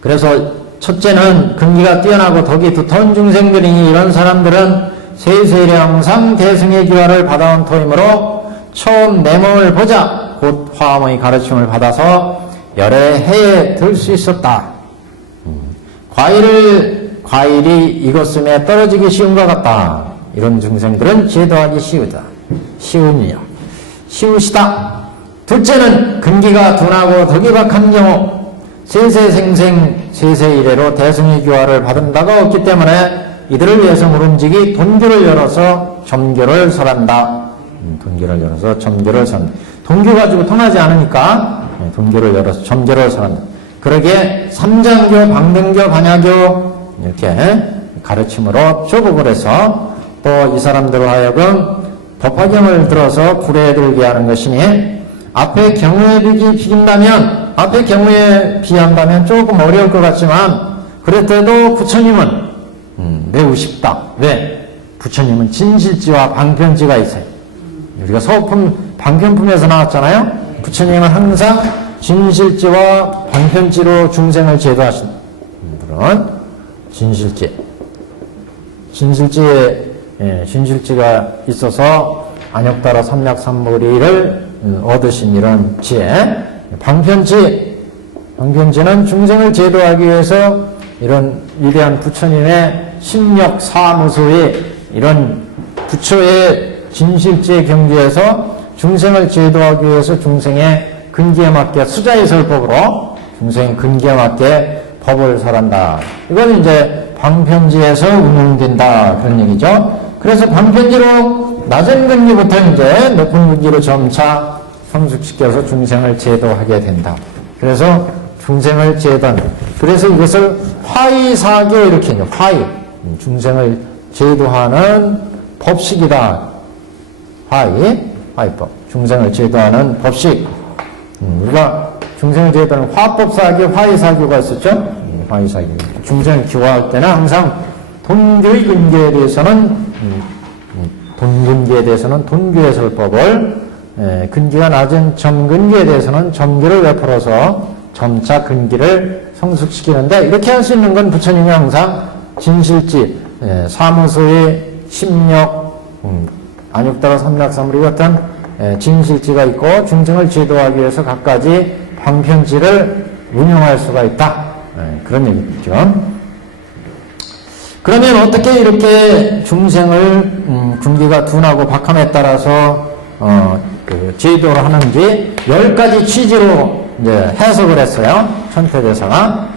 그래서 첫째는 근기가 뛰어나고 덕이 두터운 중생들이니 이런 사람들은 세세량상 대승의 기화를 받아온 터이므로 처음 내 몸을 보자 곧 화엄의 가르침을 받아서 여러 해에 들 수 있었다. 과일이 익었음에 떨어지기 쉬운 것 같다. 이런 중생들은 제도하기 쉬우시다. 둘째는 근기가 둔하고 덕이 박한 경우 세세 이래로 대승의 교화를 받은 바가 없기 때문에 이들을 위해서 모름지기 돈교를 열어서 점교를 설한다. 돈교 가지고 통하지 않으니까 돈교를 열어서 점교를 설한다. 그러기에 삼장교, 방등교, 반야교 이렇게 가르침으로 조국을 해서 또 이 사람들로 하여금 법화경을 들어서 구례들게 하는 것이니 앞에 경우에 비한다면 조금 어려울 것 같지만 그랬더라도 부처님은 매우 쉽다. 왜? 부처님은 진실지와 방편지가 있어요. 우리가 서품 방편품에서 나왔잖아요. 부처님은 항상 진실지와 방편지로 중생을 제도하신다. 물론 진실지가 있어서 안욕다로 삼략삼무리를 얻으신 이런 지혜. 방편지는 중생을 제도하기 위해서 이런 위대한 부처님의 신력 사무소의 이런 부처의 진실지의 경지에서 중생을 제도하기 위해서 중생의 근기에 맞게 수자의 설법으로 중생의 근기에 맞게 법을 설한다. 이건 이제 방편지에서 운용된다. 그런 얘기죠. 그래서 방편지로 낮은 근기부터 이제 높은 근기로 점차 성숙시켜서 중생을 제도하게 된다. 그래서 중생을 제도한다. 그래서 이것을 화의사교 이렇게 해요. 중생을 제도하는 법식이다. 화의법. 중생을 제도하는 법식. 우리가 중생을 제도하는 화법사교, 화의사교가 있었죠? 화의사교. 중생을 교화할 때는 항상 돈교의 근기에 대해서는 돈교의 설법을, 근기가 낮은 점근기에 대해서는 점기를 베풀어서 점차 근기를 성숙시키는데, 이렇게 할 수 있는 건 부처님이 항상 진실지, 사무소의 심력, 안육다로 삼략삼무리 같은 진실지가 있고 중생을 제도하기 위해서 갖가지 방편지를 운영할 수가 있다. 그런 얘기죠. 그러면 어떻게 이렇게 중생을 군기가 둔하고 박함에 따라서 제도를 하는지 10가지 취지로 이제 해석을 했어요. 천태대사가.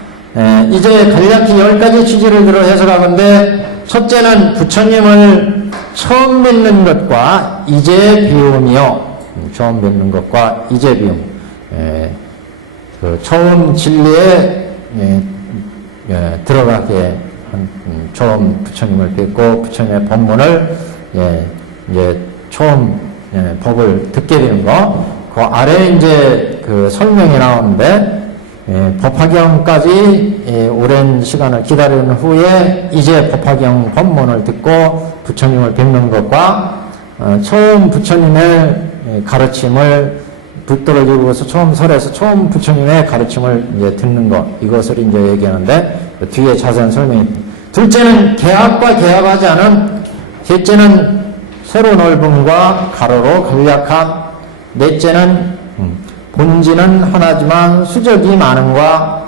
이제 간략히 10가지 취지를 들어 해석하건데, 첫째는 부처님을 처음 뵙는 것과 이제 비움이요. 처음 뵙는 것과 이제 비움. 처음 진리에 들어가게 한, 처음 부처님을 뵙고 부처님의 법문을 이제 처음 법을 듣게 되는 거. 그 아래 이제 그 설명이 나오는데, 법화경까지 오랜 시간을 기다리는 후에 이제 법화경 법문을 듣고 부처님을 뵙는 것과 처음 부처님의 가르침을 불도를 이루어서 처음 설에서 처음 부처님의 가르침을 이제 듣는 것, 이것을 이제 얘기하는데 뒤에 자세한 설명이. 둘째는 개합과 개합하지 않은, 셋째는 세로 넓음과 가로로 간략함, 넷째는 본질은 하나지만 수적이 많은과,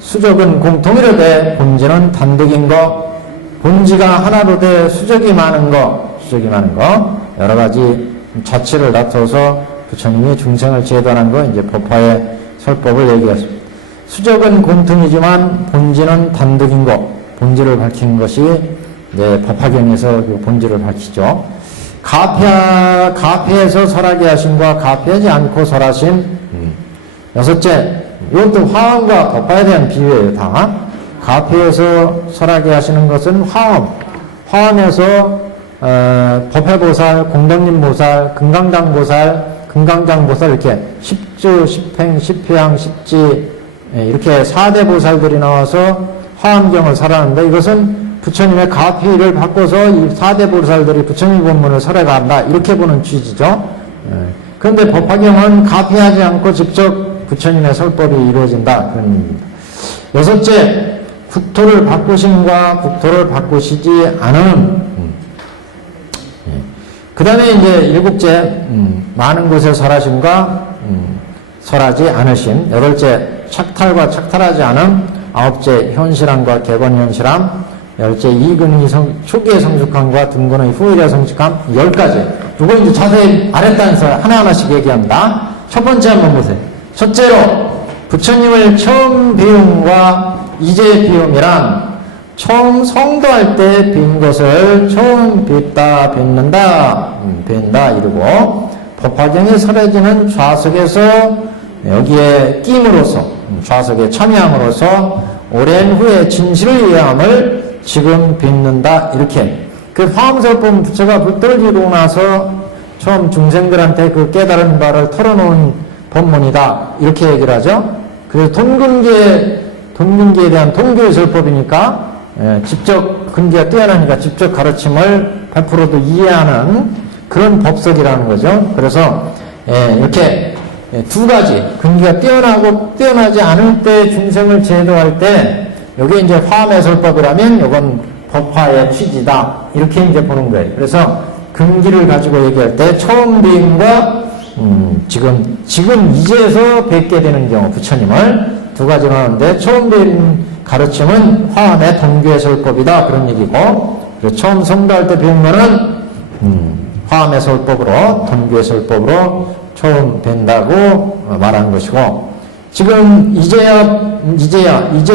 수적은 공통이로되 본질은 단독인 것, 본지가 하나로 돼 수적이 많은 것, 여러 가지 자취를 다퉈서 부처님이 중생을 제도하는 거, 이제 법화의 설법을 얘기했습니다. 수적은 공통이지만 본질은 단독인 것, 본질을 밝히는 것이 이제 법화경에서 그 본질을 밝히죠. 가패에서 설하게 하심과 가패하지 않고 설하심. 여섯째, 이것도 화엄과 법화에 대한 비유예요. 다 가패에서 설하게 하시는 것은 화엄에서 법회보살, 공덕림보살, 금강장보살 이렇게 십주, 십행, 십회양, 십지 이렇게 4대 보살들이 나와서 화엄경을 설하는데, 이것은 부처님의 가피를 바꿔서 이 4대 보살들이 부처님 법문을 설해간다, 이렇게 보는 취지죠. 그런데 법화경은 가피하지 않고 직접 부처님의 설법이 이루어진다, 그런 의미입니다. 여섯째, 국토를 바꾸심과 국토를 바꾸시지 않은, 그 다음에 이제 일곱째, 많은 곳에 설하심과, 설하지 않으심. 여덟째, 착탈과 착탈하지 않음. 아홉째, 현실함과 객원현실함. 열째, 이근의 초기의 성숙함과 등근의 후일의 성숙함. 10가지. 이거 이제 자세히 아랫단에서 하나하나씩 얘기합니다. 첫 번째 한번 보세요. 첫째로, 부처님을 처음 비움과 이제 비움이란 처음 성도할 때 빈 것을 처음 뵙다, 뵙는다, 이러고, 법화경에 설해지는 좌석에서 여기에 끼임으로써, 좌석에 참여함으로써 오랜 후에 진실을 이해함을 지금 뵙는다, 이렇게. 그 화엄설법 부처가 불도를 이루고 나서 처음 중생들한테 그 깨달은 바를 털어놓은 법문이다, 이렇게 얘기를 하죠. 그래서 돈근기에 대한 통교의 설법이니까, 직접 근기가 뛰어나니까 직접 가르침을 100%도 이해하는 그런 법석이라는 거죠. 그래서 이렇게 두 가지 근기가 뛰어나고 뛰어나지 않을 때 중생을 제도할 때 이게 이제 화엄의 설법이라면 이건 법화의 취지다, 이렇게 이제 보는 거예요. 그래서 근기를 가지고 얘기할 때 처음 뵈임과 지금 이제서 뵙게 되는 경우 부처님을 두 가지로 하는데, 처음 뵌 가르침은 화엄의 동교의 설법이다, 그런 얘기고, 처음 성도할 때 배운 거는 화엄의 설법으로, 동교의 설법으로 처음 뵌다고 말하는 것이고, 지금 이제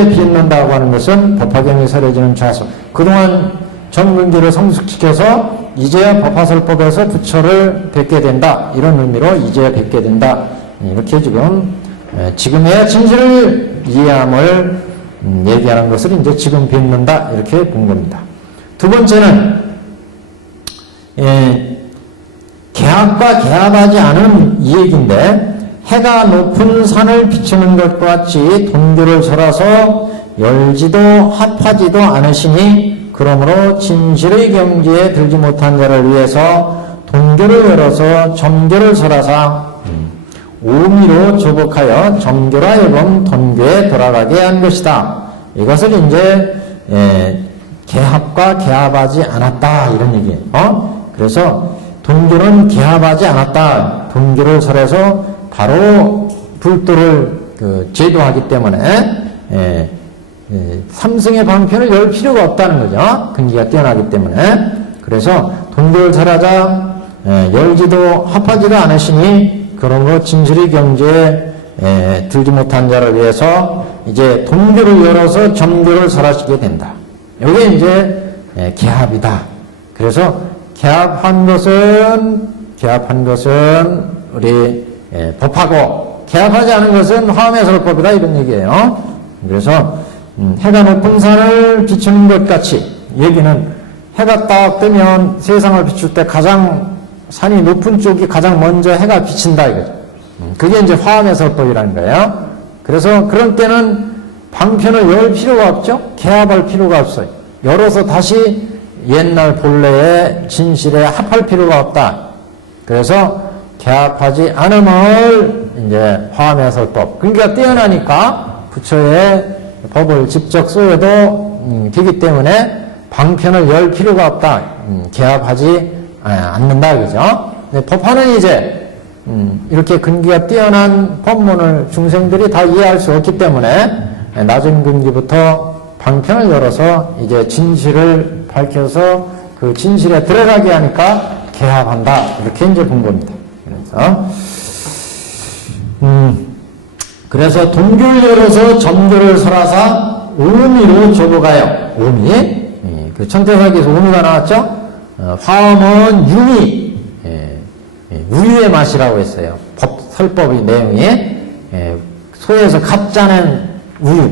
빚는다고 하는 것은 법화경에 설해지는 좌석. 그동안 전근기를 성숙시켜서 이제야 법화설법에서 부처를 뵙게 된다, 이런 의미로 이제야 뵙게 된다, 이렇게 지금에야 진실을 이해함을 얘기하는 것을 이제 지금 뵙는다, 이렇게 본 겁니다. 두 번째는 개합과 개합하지 않은 이 얘기인데, 해가 높은 산을 비추는 것과 같이 돈교를 설하서 열지도 합하지도 않으시니, 그러므로 진실의 경지에 들지 못한 자를 위해서 돈교를 열어서 점교를 설하사 오미로 조복하여 점교라 여금 돈교에 돌아가게 한 것이다. 이것을 이제 개합과 개합하지 않았다, 이런 얘기예요. 그래서 돈교는 개합하지 않았다. 돈교를 설해서 바로 불도를 제도하기 때문에 삼승의 방편을 열 필요가 없다는 거죠. 근기가 뛰어나기 때문에. 그래서 돈교를 설하자 열지도 합하지도 않으시니, 그러므로 진실의 경지에 들지 못한 자를 위해서 이제 돈교를 열어서 점교를 설하시게 된다. 이게 이제 개합이다. 그래서 개합한 것은 우리 법하고, 개합하지 않은 것은 화엄의 설법이다, 이런 얘기예요. 그래서 해가 높은 산을 비추는 것 같이, 얘기는 해가 딱 뜨면 세상을 비출 때 가장 산이 높은 쪽이 가장 먼저 해가 비친다, 이거죠. 그게 이제 화엄의 설법이라는 거예요. 그래서 그런 때는 방편을 열 필요가 없죠. 개합할 필요가 없어요. 열어서 다시 옛날 본래의 진실에 합할 필요가 없다. 그래서 개합하지 않음을 이제 화엄의 설법. 근기가 뛰어나니까 부처의 법을 직접 쏘여도 되기 때문에 방편을 열 필요가 없다. 개합하지 않는다, 그죠? 법화는 이제 이렇게 근기가 뛰어난 법문을 중생들이 다 이해할 수 없기 때문에 낮은 근기부터 방편을 열어서 이제 진실을 밝혀서 그 진실에 들어가게 하니까 개합한다, 이렇게 이제 본 겁니다. 그래서 돈교를 열어서 점교를 설하사 오미로 조복하여, 오미, 그 천태사기에서 오미가 나왔죠? 화엄은 유미, 우유의 맛이라고 했어요. 설법의 내용이. 소에서 갓 짜낸 우유,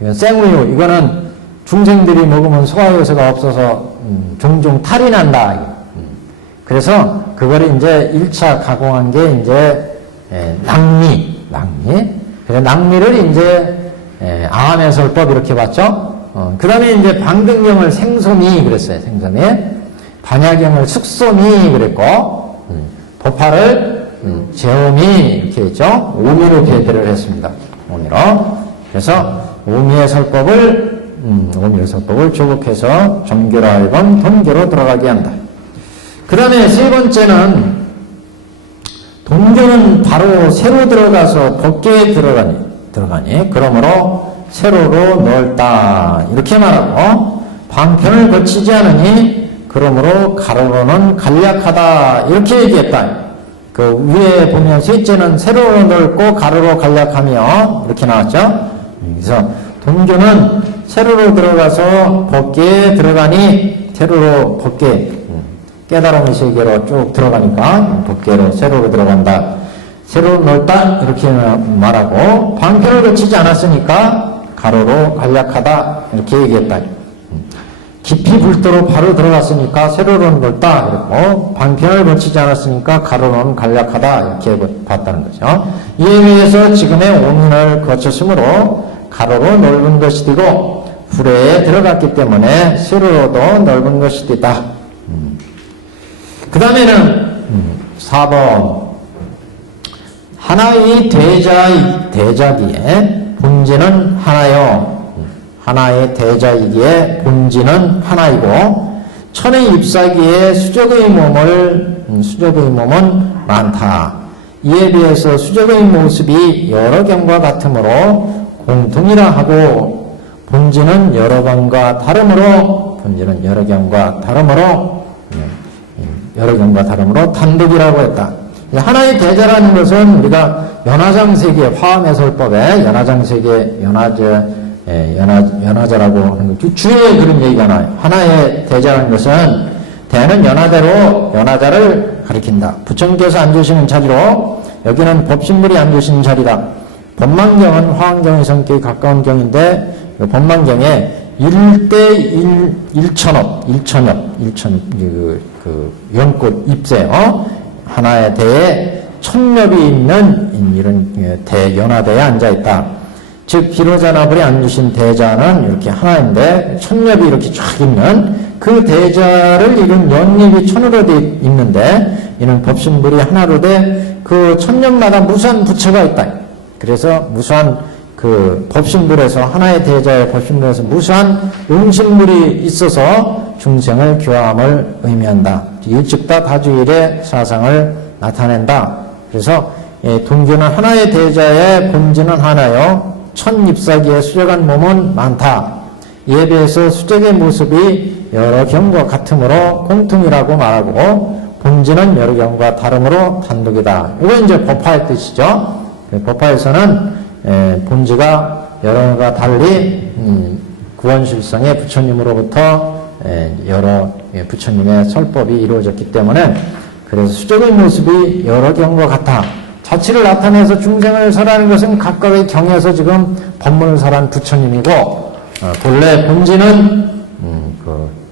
이건 생우유, 이거는 중생들이 먹으면 소화효소가 없어서 종종 탈이 난다. 그래서 그거를 이제 1차 가공한 게 이제 낭미. 그래서 낭미를 이제 아함의 설법 이렇게 봤죠. 그 다음에 이제 방등경을 생소미 그랬어요. 생소미. 반야경을 숙소미 그랬고, 법화를 제오미 이렇게 했죠. 오미로 배대를 했습니다. 오미로. 그래서 오미의 설법을 조국해서 점교로 하여금 돈교로 들어가게 한다. 그 다음에 세 번째는 동교는 바로 세로 들어가서 법계에 들어가니 그러므로 세로로 넓다 이렇게 말하고 방편을 거치지 않으니 그러므로 가로로는 간략하다 이렇게 얘기했다. 그 위에 보면 셋째는 세로로 넓고 가로로 간략하며 이렇게 나왔죠. 그래서 동교는 세로로 들어가서 법계에 들어가니 세로로 법계 깨달음의 세계로 쭉 들어가니까 법계로 세로로 들어간다. 세로로 넓다 이렇게 말하고 방편을 거치지 않았으니까 가로로 간략하다 이렇게 얘기했다. 깊이 불도로 바로 들어갔으니까 세로로는 넓다 그랬고 방편을 거치지 않았으니까 가로로는 간략하다 이렇게 봤다는 거죠. 이에 의해서 지금의 오문을 거쳤으므로 가로로 넓은 것이 되고 후래에 들어갔기 때문에 세로로도 넓은 것이 되다. 그 다음에는 4번 하나의 대자기에 본질은 하나요. 하나의 대자이기에 본질은 하나이고 천의 잎사기에 수적의 몸은 많다. 이에 비해서 수적의 모습이 여러 경과 같으므로 공통이라 하고 본질은 여러 경과 다름으로 단독이라고 했다. 하나의 대자라는 것은 우리가 연화장세계 화엄해설법에 연화장세계 연화자라고 하는 거 주에 그런 얘기가 나와요. 하나의 대자라는 것은 대는 연화대로 연화자를 가리킨다. 부처님께서 앉으시는 자리로 여기는 법신물이 앉으시는 자리다. 법망경은 화엄경의 성격이 가까운 경인데 법망경에 1대 1천엽 그 연꽃 잎새 하나의 대에 천엽이 있는 이런 대연화대에 앉아있다. 즉 기로자나불에 앉으신 대자는 이렇게 하나인데 천엽이 이렇게 쫙 있는 그 대자를 이룬 연잎이 천으로 되어 있는데 이는 법신물이 하나로 돼 그 천엽마다 무수한 부처가 있다. 그래서 무수한 그 법신물에서 하나의 대자의 법신물에서 무수한 음신물이 있어서 중생을 교함을 의미한다. 일즉다 다주일의 사상을 나타낸다. 그래서 동교는 하나의 대자의 본질은 하나요. 천 잎사기에 수적한 몸은 많다. 이에 비해서 수적의 모습이 여러 경과 같으므로 공통이라고 말하고 본질은 여러 경과 다름으로 단독이다. 이건 이제 법화의 뜻이죠. 법화에서는 본질가 여러 경과 달리 구원실성의 부처님으로부터 여러 부처님의 설법이 이루어졌기 때문에 그래서 수적의 모습이 여러 경과 같아. 자치를 나타내서 중생을 설하는 것은 각각의 경에서 지금 법문을 설한 부처님이고 본래 본질은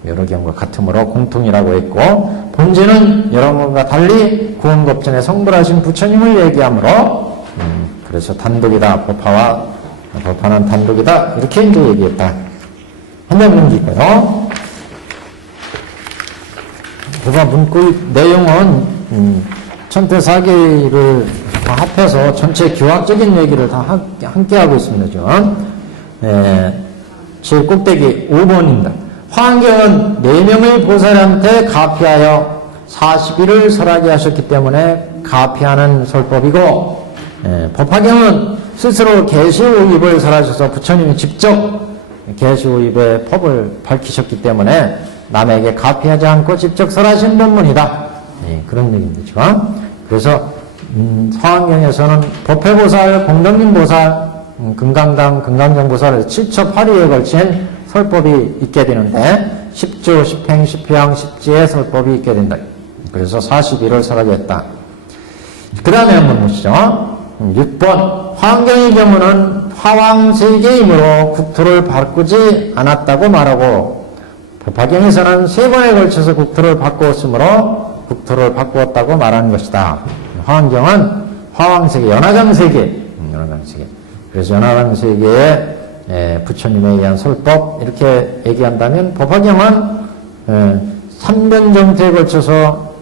여러 경과 같으므로 공통이라고 했고 본질은 여러 경과 달리 구원법전에 성불하신 부처님을 얘기하므로 그래서 단독이다. 법화는 단독이다. 이렇게 이제 얘기했다. 한번 문기고요. 법화 문구의 내용은 천태사기를 다 합해서 전체 교학적인 얘기를 다 함께 하고 있습니다. 제일 꼭대기 5번입니다. 화엄경은 4명의 보살한테 가피하여 40일을 설하게 하셨기 때문에 가피하는 설법이고 법화경은 스스로 계시오입을 설하셔서 부처님이 직접 계시오입의 법을 밝히셨기 때문에 남에게 가피하지 않고 직접 설하신 법문이다. 그런 얘기입니다. 그래서 화엄경에서는 법회보살, 공덕림보살, 금강정보살을 7처 8위에 걸친 설법이 있게 되는데 10주, 10행, 10향, 10지의 설법이 있게 된다. 그래서 40일을 설하게 했다. 그 다음에 한번 보시죠. 6번 화엄경의 경우는 화왕세계이므로 국토를 바꾸지 않았다고 말하고 법화경에서는 3번에 걸쳐서 국토를 바꾸었으므로 국토를 바꾸었다고 말하는 것이다. 화엄경은 화왕세계, 연화장세계. 그래서 연화장세계에 부처님에 의한 설법 이렇게 얘기한다면 법화경은 3변정태에 걸쳐서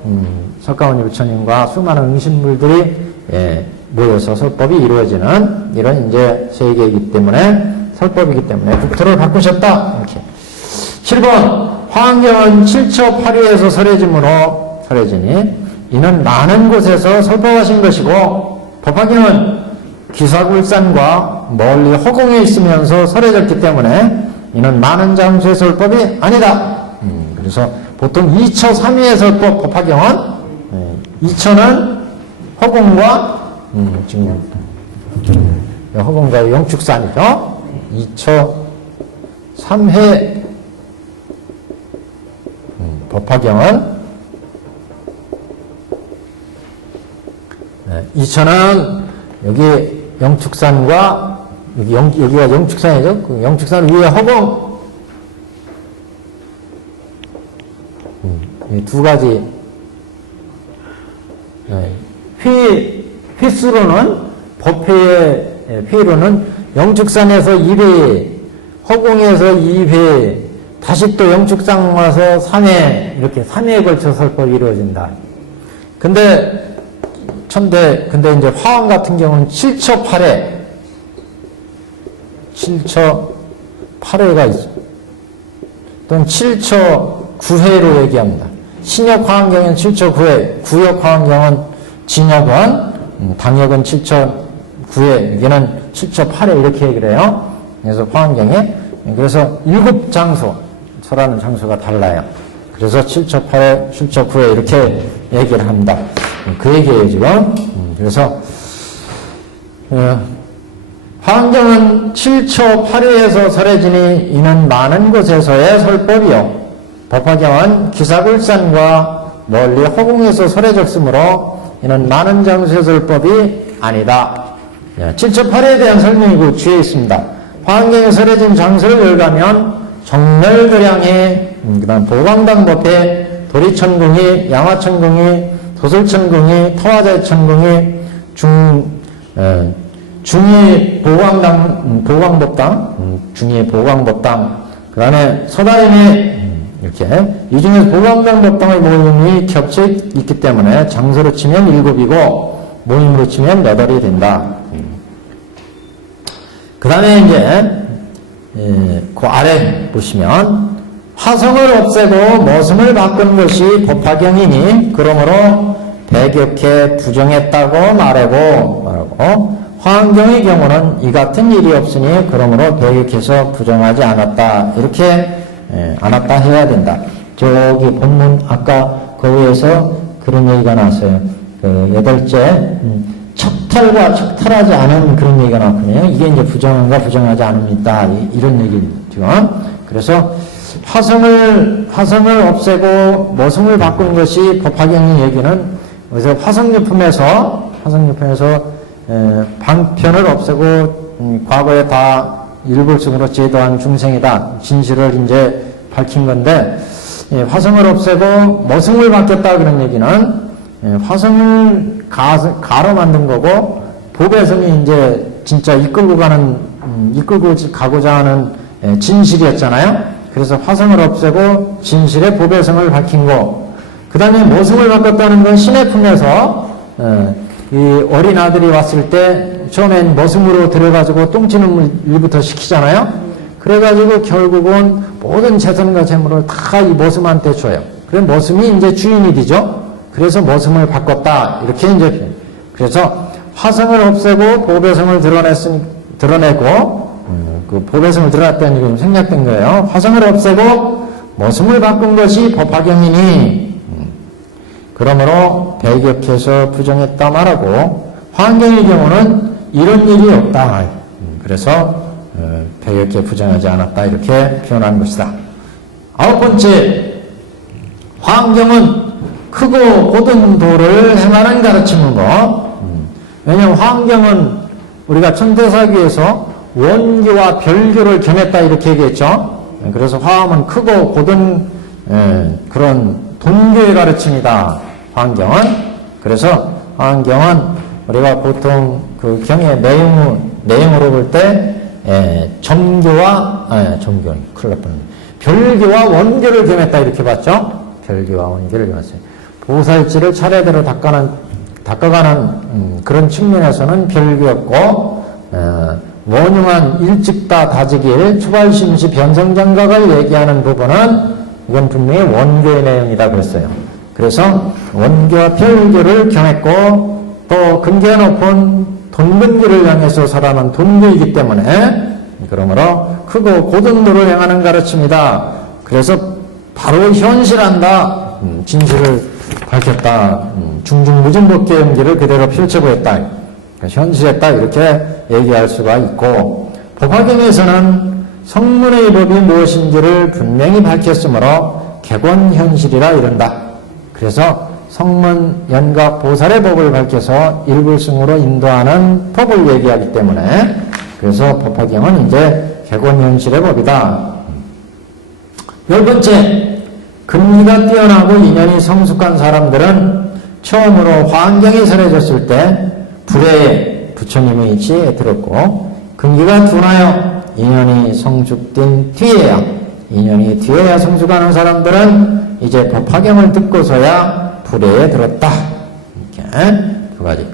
석가모니 부처님과 수많은 응신물들이 모여서 설법이 이루어지는 이런 이제 세계이기 때문에 설법이기 때문에 국토를 바꾸셨다. 이렇게. 7번 화엄경은 7처 8위에서 설해지므로 설해지니 이는 많은 곳에서 설법하신 것이고 법화경은 기사굴산과 멀리 허공에 있으면서 설해졌기 때문에 이는 많은 장소의 설법이 아니다. 그래서 보통 2처 3위의 설법 법화경은 2처는 허공과 지금 허공과 영축산이죠. 2처 3회 법화경은 2처는 여기 영축산과 여기가 영축산이죠. 그 영축산 위에 허공 이 두 가지 휘수로는 법회의 회로는 영축산에서 2회, 허공에서 2회, 다시 또 영축산 와서 3회 이렇게 3회에 걸쳐 설법이 이루어진다. 근데 이제 화엄 같은 경우는 7처 8회, 7처 8회가 있어. 또는 7처 9회로 얘기합니다. 신역 화엄경은 7처 9회, 구역 화엄경은 진역은 당역은 7처 9회, 여기는 7처 8회 이렇게 얘기를 해요. 그래서 화엄경에 그래서 7장소, 설하는 장소가 달라요. 그래서 7처 8회, 7처 9회 이렇게 얘기를 합니다. 그 얘기예요 지금. 그래서 화엄경은 7처 8회에서 설해지니 이는 많은 곳에서의 설법이요 법화경은 기사굴산과 멀리 허공에서 설해졌으므로 이는 많은 장소의 설법이 아니다. 7처 8회에 대한 설명이 그 뒤에 있습니다. 화엄경에 설해진 장소를 열가면 정멸도량에 그다음 보광당법회 도리천궁이 양화천궁이 도솔천궁이 터화자천궁이 중위 보광법당 중위 보광법당 그 다음에 서다림이 이렇게 이 중에서 보광당 법당의 모임이 겹쳐 있기 때문에 장소로 치면 7이고 모임으로 치면 8이 된다. 그 다음에 이제 그 아래 보시면 화성을 없애고 머슴을 바꾼 것이 법화경이니 그러므로 배격해 부정했다고 말하고 화엄경의 경우는 이 같은 일이 없으니 그러므로 배격해서 부정하지 않았다. 이렇게 않았다 해야 된다. 저기 본문 아까 거기에서 그런 얘기가 나왔어요. 그 8째 척탈과 척탈하지 않은 그런 얘기가 나왔거든요. 이게 이제 부정한가 부정하지 않습니다. 이런 얘기 지금. 그래서 화성을 없애고 머슴을 바꾼 것이 법화경의 얘기는 그래서 화성유품에서 방편을 없애고 과거에 다 일불승으로 제도한 중생이다. 진실을 이제 밝힌 건데 화성을 없애고 머슴을 바뀌었다 그런 얘기는 화성을 가로 만든 거고 보배성이 이제 진짜 이끌고 가고자 하는 진실이었잖아요. 그래서 화성을 없애고 진실의 보배성을 밝힌 거. 그 다음에 머슴을 바꿨다는 건 신의 품에서 이 어린 아들이 왔을 때 처음엔 머슴으로 들여가지고 똥치는 일부터 시키잖아요. 그래가지고 결국은 모든 재산과 재물을 다 이 머슴한테 줘요. 그래 머슴이 이제 주인이 되죠. 그래서 머슴을 바꿨다 이렇게 이제 그래서 화성을 없애고 보배성을 드러내고 그 보배성을 드러냈다는 게 생략된 거예요. 화성을 없애고 머슴을 바꾼 것이 법화경이니 그러므로 배격해서 부정했다 말하고 화엄경의 경우는 이런 일이 없다. 그래서 배격해 부정하지 않았다 이렇게 표현한 것이다. 9번째 화엄경은 크고 고든 도를 행하는 가르치는 것. 왜냐하면 화엄경은 우리가 천대사기에서 원교와 별교를 겸했다 이렇게 얘기했죠. 그래서 화엄은 크고 고든 그런 동교의 가르침이다. 화엄경은. 그래서 화엄경은 우리가 보통 그 경의 내용으로 볼 때 정교와 정교 큰일 날 뻔했네. 별교와 원교를 겸했다 이렇게 봤죠. 별교와 원교를 겸했어요. 보살지를 차례대로 닦아가는 그런 측면에서는 별교였고 원흉한 일찍다 다지길 초발심시 변성장각을 얘기하는 부분은 이건 분명히 원교의 내용이다 그랬어요. 그래서 원교와 별교를 경했고 또 근기가 높은 돈근기를 향해서 설하는 돈교이기 때문에 그러므로 크고 고든 도를 행하는 가르침이다. 그래서 바로 현실한다. 진실을 밝혔다. 중중무진법계 연기를 그대로 펼쳐보였다. 현실했다. 이렇게 얘기할 수가 있고 법화경에서는 성문의 법이 무엇인지를 분명히 밝혔으므로 객원현실이라 이른다. 그래서 성문, 연각, 보살의 법을 밝혀서 일불승으로 인도하는 법을 얘기하기 때문에 그래서 법화경은 이제 객원현실의 법이다. 10번째, 근기가 뛰어나고 인연이 성숙한 사람들은 처음으로 화환경이 설해졌을 때 불에 부처님의 지혜에 들었고 근기가 둔하여 인연이 성숙된 뒤에야 인연이 뒤에야 성숙하는 사람들은 이제 법화경을 듣고서야 불에 들었다. 이렇게 두 가지.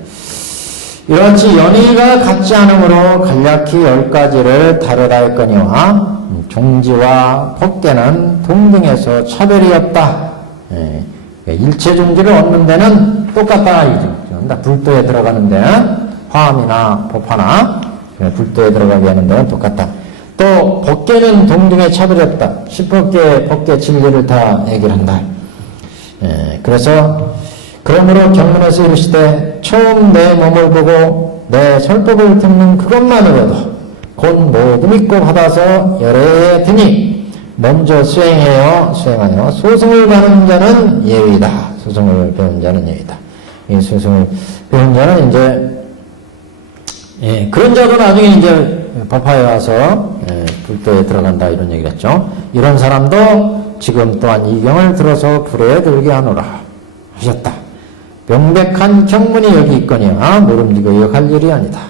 이같이 연의가 같지 않으므로 간략히 10가지를 다르다 했거니와 종지와 법계는 동등해서 차별이 없다. 일체 종지를 얻는 데는 똑같다. 불도에 들어가는데 화엄이나 법화나 불도에 들어가게 하는 데는 똑같다. 또 법계는 동등에 차별이 없다. 10법계 법계 진리를 다 얘기를 한다. 그래서 그러므로 경문에서 이르시되 처음 내 몸을 보고 내 설법을 듣는 그것만으로도 곧 모두 믿고 받아서 열애에 드니 먼저 수행하여 소승을 가는 자는 예의다. 소승을 배운 자는 예의다. 이 소승을 배운 자는 이제 그런 자도 나중에 이제 법화에 와서 불도에 들어간다 이런 얘기를 했죠. 이런 사람도 지금 또한 이 경을 들어서 불에 들게 하노라 하셨다. 명백한 경문이 여기 있거니와 모름지고 할 일이 아니다.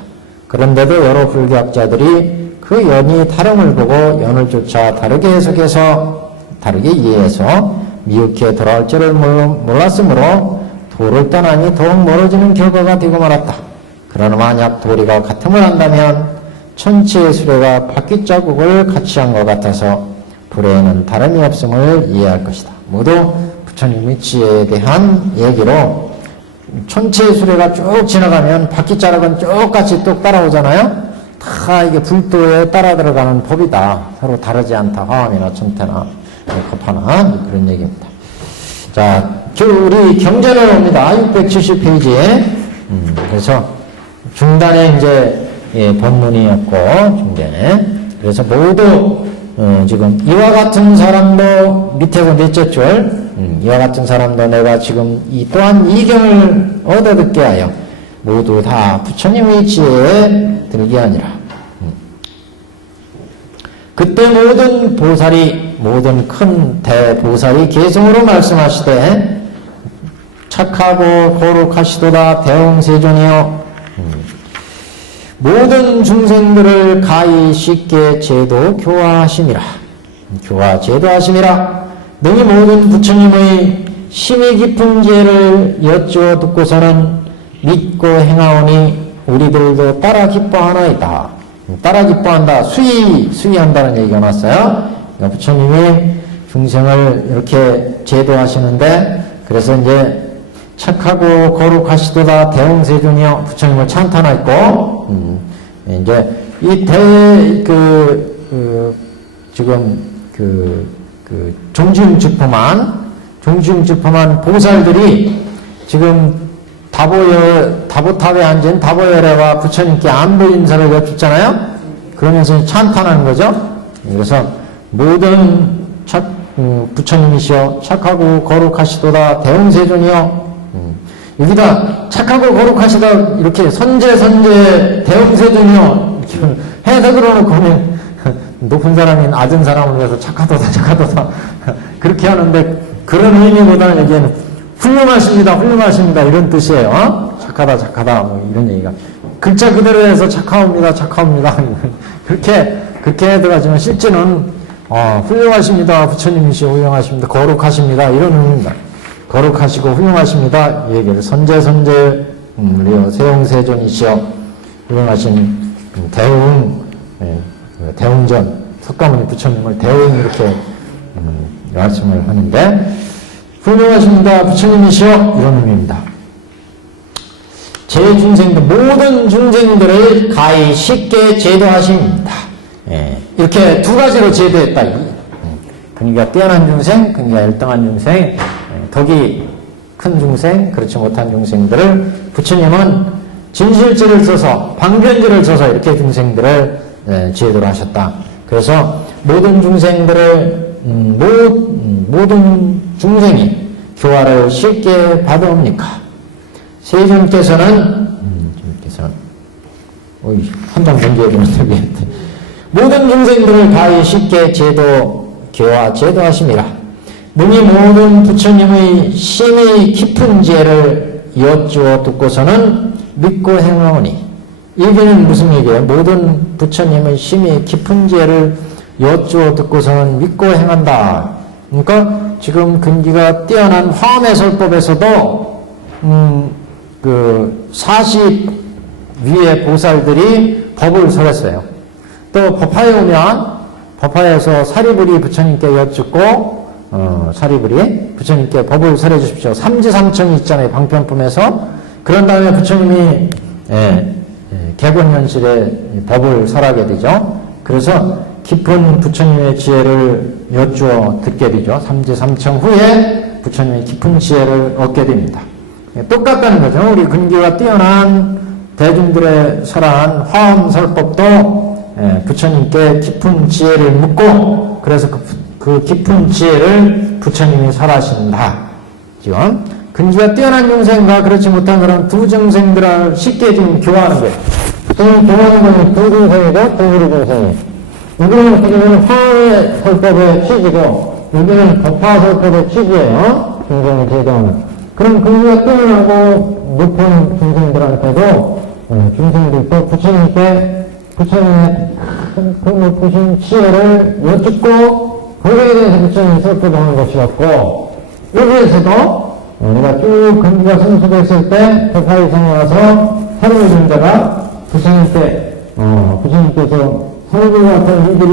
그런데도 여러 불교학자들이 그 연이 다름을 보고 연을 조차 다르게 해석해서 다르게 이해해서 미흡게 돌아올 줄을 몰랐으므로 도를 떠나니 더욱 멀어지는 결과가 되고 말았다. 그러나 만약 도리가 같음을 한다면 천체의 수레가 바퀴 자국을 같이 한 것 같아서 불에는 다름이 없음을 이해할 것이다. 모두 부처님의 지혜에 대한 얘기로 천체의 수레가 쭉 지나가면 바퀴 자락은 똑같이 뚝 따라오잖아요. 다 이게 불도에 따라 들어가는 법이다. 서로 다르지 않다. 화엄이나 천태나 법화나 그런 얘기입니다. 자, 우리 경전을 봅니다. 670페이지에 그래서 중단에 이제 법문이었고 중간에 그래서 모두 지금 이와 같은 사람도 밑에서 넷째 줄 이와 같은 사람도 내가 지금 이 또한 이 경을 얻어듣게 하여 모두 다 부처님의 지혜에 들게 하니라. 그때 모든 보살이 모든 큰 대보살이 개성으로 말씀하시되 착하고 거룩하시도다 대웅세존이여 모든 중생들을 가히 쉽게 제도 교화하심이라. 교화 제도하심이라. 능히 모든 부처님의 심히 깊은 지혜를 여쭈어 듣고서는 믿고 행하오니 우리들도 따라 기뻐하나이다. 따라 기뻐한다. 수의한다는 얘기가 나왔어요. 그러니까 부처님이 중생을 이렇게 제도하시는데 그래서 이제 착하고 거룩하시도다 대웅세존이여 부처님을 찬탄하고 이제 이 지금 종중주품한 보살들이 지금 다보탑에 앉은 다보열애와 부처님께 안부 인사를 여쭙잖아요. 그러면서 찬탄하는 거죠. 그래서 모든 부처님이시여 착하고 거룩하시도다 대웅세존이여. 여기다 착하고 거룩하시다 이렇게 선제 대웅세존이여 해석을 해놓고 그냥 높은 사람이 낮은 사람을 위해서 착하도다 그렇게 하는데 그런 의미보다는 여기에는 훌륭하십니다 이런 뜻이에요. 착하다 뭐 이런 얘기가 글자 그대로 해서 착하옵니다 그렇게 해석하지만 실제는 훌륭하십니다 부처님이시여 훌륭하십니다 거룩하십니다 이런 의미입니다. 거룩하시고 훌륭하십니다 이 얘기를 세용세존이시여 훌륭하신 대웅전 석가모니 부처님을 대웅 이렇게 말씀을 하는데 훌륭하십니다. 부처님이시여. 이런 의미입니다. 제 중생들, 모든 중생들을 가히 쉽게 제도하십니다. 예, 이렇게 두 가지로 제도했다. 근기가 뛰어난 중생, 근기가 열등한 중생, 덕이 큰 중생, 그렇지 못한 중생들을 부처님은 진실지를 써서, 방변지를 써서 이렇게 중생들을 제도를 하셨다. 그래서 모든 중생들을, 모든 중생이 교화를 쉽게 받아옵니까? 세존께서는 한장 번지해 주는데, 모든 중생들을 가히 쉽게 교화, 제도하심이라. 능히 모든 부처님의 심히 깊은 지혜를 여쭈어 듣고서는 믿고 행하오니. 이게는 무슨 얘기예요? 모든 부처님의 심히 깊은 지혜를 여쭈어 듣고서는 믿고 행한다. 그러니까 지금 근기가 뛰어난 화엄의 설법에서도 40위의 보살들이 법을 설했어요. 또 법화에 오면 법화에서 사리부리 부처님께 여쭙고 사리부리 부처님께 법을 설해 주십시오. 삼지삼청이 있잖아요. 방편품에서. 그런 다음에 부처님이 개본현실에 법을 설하게 되죠. 그래서 깊은 부처님의 지혜를 여쭈어 듣게 되죠. 삼지삼청 후에 부처님의 깊은 지혜를 얻게 됩니다. 똑같다는 거죠. 우리 근기가 뛰어난 대중들의 설한 화엄설법도 부처님께 깊은 지혜를 묻고, 그래서 그 깊은 지혜를 부처님이 설하신다. 지금 근기가 뛰어난 중생과 그렇지 못한 그런 두 중생들을 쉽게 지금 교화하는 거예요. 지금 교화하는 건 두 중생이고 두 우리 중생이. 여기는 지금 화엄의 설법의 취지고, 여기는 법화 설법의 취지예요. 중생을 제도하는. 그럼 근기가 뛰어나고 높은 중생들한테도 중생들도 부처님께 부처님의 그 높으신 지혜를 여쭙고 거기에 대해서 부처님이 설법하는 것이었고, 여기에서도 우리가 쭉 근기가 성숙했을 때 법화의성에 와서 사리부리 자가 부처님께 부처님께서 사리부리 같은 이들이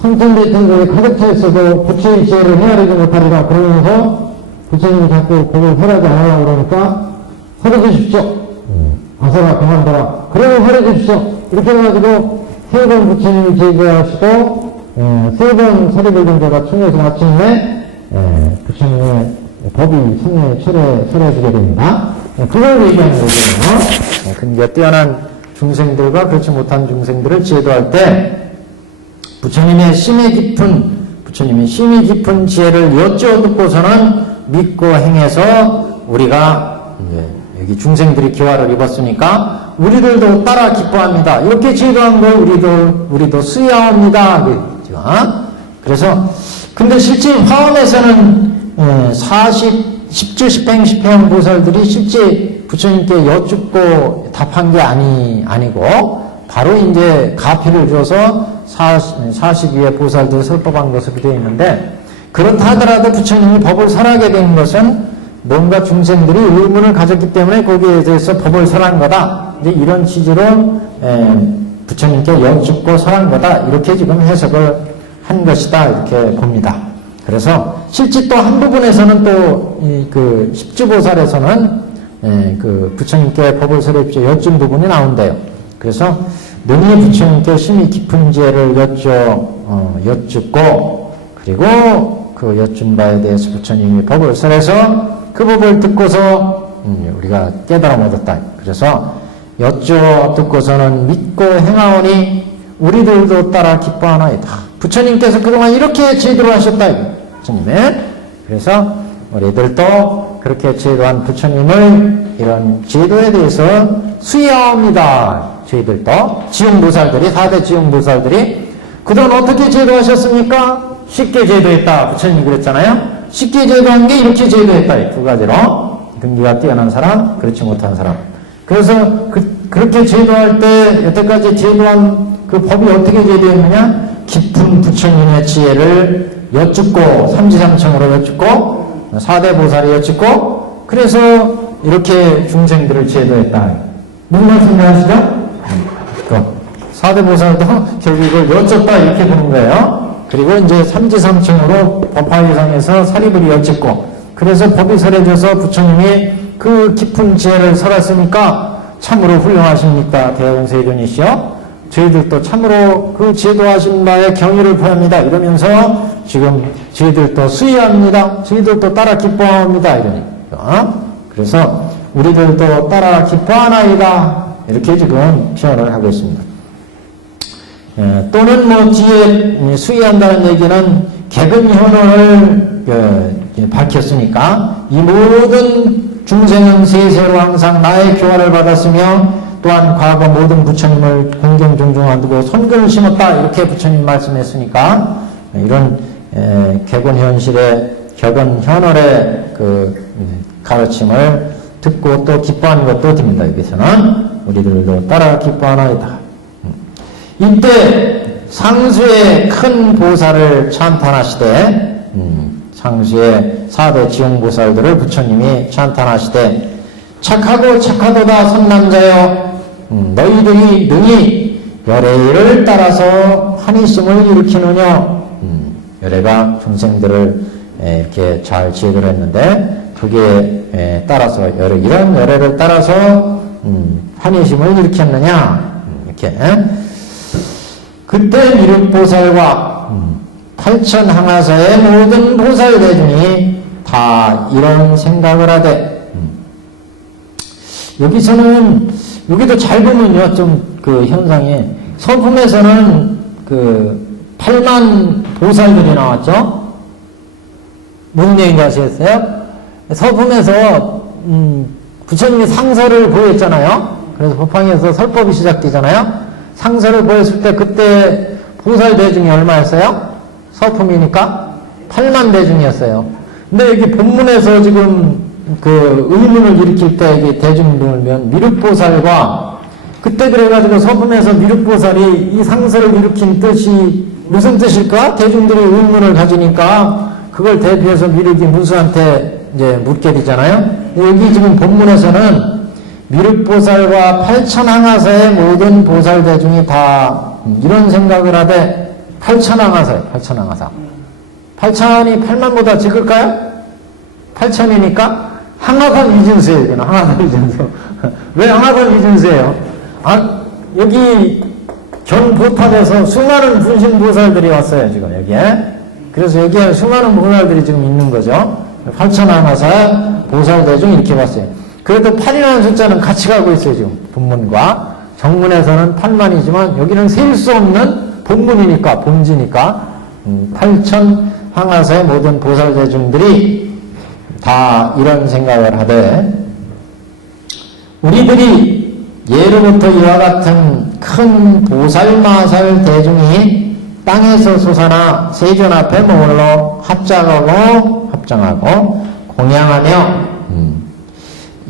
성천대천국에 가득 차 있어도 부처의 지혜를 헤아리지 못하리라 그러면서 부처님이 자꾸 법을 설하지 않으려고 그러니까 설해 주십시오. 아서라 그만둬라. 그러면 설해 주십시오. 이렇게 해가지고 세 번 부처님이 제지하시고 세 번 사리부리 자가 충해서 마침내 부처님의 법이 성에 설해지게 됩니다. 그걸 얘기하는 거거든요. 근기가 뛰어난 중생들과 그렇지 못한 중생들을 제도할 때 부처님의 심히 깊은 지혜를 여쭈어 듣고서는 믿고 행해서 우리가 여기 중생들이 기화를 입었으니까 우리들도 따라 기뻐합니다. 이렇게 제도한 걸 우리도 수여합니다. 그래서 근데 실제 화엄에서는 10주 10행 10행 보살들이 실제 부처님께 여쭙고 답한 게 아니고 바로 이제 가피를 줘서 42의 보살들 설법한 것으로 되어 있는데, 그렇다 하더라도 부처님이 법을 설하게 된 것은 뭔가 중생들이 의문을 가졌기 때문에 거기에 대해서 법을 설한 거다. 이제 이런 취지로 부처님께 여쭙고 설한 거다. 이렇게 지금 해석을 한 것이다. 이렇게 봅니다. 그래서 실제 또 한 부분에서는 또 그 십주보살에서는 그 부처님께 법을 설해주십시오 여쭌 부분이 나온대요. 그래서 능히 부처님께 심히 깊은 지혜를 여쭙고 그리고 그 여쭌 바에 대해서 부처님이 법을 설해서 그 법을 듣고서 우리가 깨달음 얻었다. 그래서 여쭈어 듣고서는 믿고 행하오니 우리들도 따라 기뻐하나이다. 부처님께서 그동안 이렇게 제도를 하셨다. 부처님의. 그래서 우리들도 그렇게 제도한 부처님을 이런 제도에 대해서 수여합니다. 저희들도 지용보살들이 4대 지용보살들이 그동안 어떻게 제도하셨습니까? 쉽게 제도했다. 부처님이 그랬잖아요. 쉽게 제도한 게 이렇게 제도했다. 두 가지로 근기가 뛰어난 사람, 그렇지 못한 사람. 그래서 그렇게 제도할 때 여태까지 제도한 그 법이 어떻게 제도했느냐? 깊은 부처님의 지혜를 여쭙고 삼지삼청으로 여쭙고 4대 보살이 여쭙고 그래서 이렇게 중생들을 제도했다. 무슨 말씀을 하시죠? 4대 보살도 결국 이걸 여쭙다 이렇게 보는 거예요. 그리고 이제 삼지삼청으로 법화의상에서 사리부리 여쭙고 그래서 법이 설해져서 부처님이 그 깊은 지혜를 설했으니까 참으로 훌륭하십니까 대공세존이시여. 저희들도 참으로 그 지혜도하신 바의 경의를 표합니다. 이러면서 지금 저희들도 수의합니다. 저희들도 따라 기뻐합니다. 이러니까. 그래서 우리들도 따라 기뻐하나이다. 이렇게 지금 표현을 하고 있습니다. 또는 뭐 뒤에 수의한다는 얘기는 개근현원을 밝혔으니까 이 모든 중생은 세세로 항상 나의 교화를 받았으며 또한 과거 모든 부처님을 공경 존중하고 선근을 심었다. 이렇게 부처님 말씀했으니까 이런 객원현실의 격언현월의 그 가르침을 듣고 또 기뻐하는 것도 됩니다. 여기서는 우리들도 따라 기뻐하나이다. 이때 상수의 큰 보살을 찬탄하시되 상수의 4대 지용보살들을 부처님이 찬탄하시되 착하고 착하도다 선남자여 너희들이 능히 열애를 따라서 한이심을 일으키느냐. 열애가 중생들을 이렇게 잘 지혜를 했는데 그게 따라서 이런 열애를 따라서 한이심을 일으켰느냐. 이렇게 그때 미륵보살과 팔천항하사의 모든 보살 대중이 다 이런 생각을 하되 여기도 잘 보면요, 좀 그 현상이 서품에서는 그 8만 보살들이 나왔죠. 무슨 얘기인지 아시겠어요? 서품에서 부처님이 상서를 보였잖아요. 그래서 법황에서 설법이 시작되잖아요. 상서를 보였을 때 그때 보살 대중이 얼마였어요? 서품이니까 8만 대중이었어요. 근데 여기 본문에서 지금 그 의문을 일으킬 때 이게 대중들면 미륵보살과 그때 그래가지고 서품에서 미륵보살이 이 상서를 일으킨 뜻이 무슨 뜻일까? 대중들이 의문을 가지니까 그걸 대비해서 미륵이 무수한테 이제 묻게 되잖아요. 여기 지금 본문에서는 미륵보살과 팔천항하사의 모든 보살 대중이 다 이런 생각을 하되 팔천항하사예요. 팔천항하사. 8천이 8만보다 적을까요? 8천이니까 항하산 위진수예요. 이거는 항하산 위진수. 왜 항하산 위진수예요? 여기 견보탑에서 수많은 분신보살들이 왔어요. 지금 여기에. 그래서 여기에 수많은 보살들이 지금 있는 거죠. 8천항하사 보살대중 이렇게 봤어요. 그래도 8이라는 숫자는 같이 가고 있어요. 지금 본문과 정문에서는 8만이지만 여기는 셀 수 없는 본문이니까 본지니까 8천항하사의 모든 보살대중들이 다 이런 생각을 하되 우리들이 예로부터 이와 같은 큰 보살마살 대중이 땅에서 솟아나 세존 앞에 머물러 합장하고 공양하며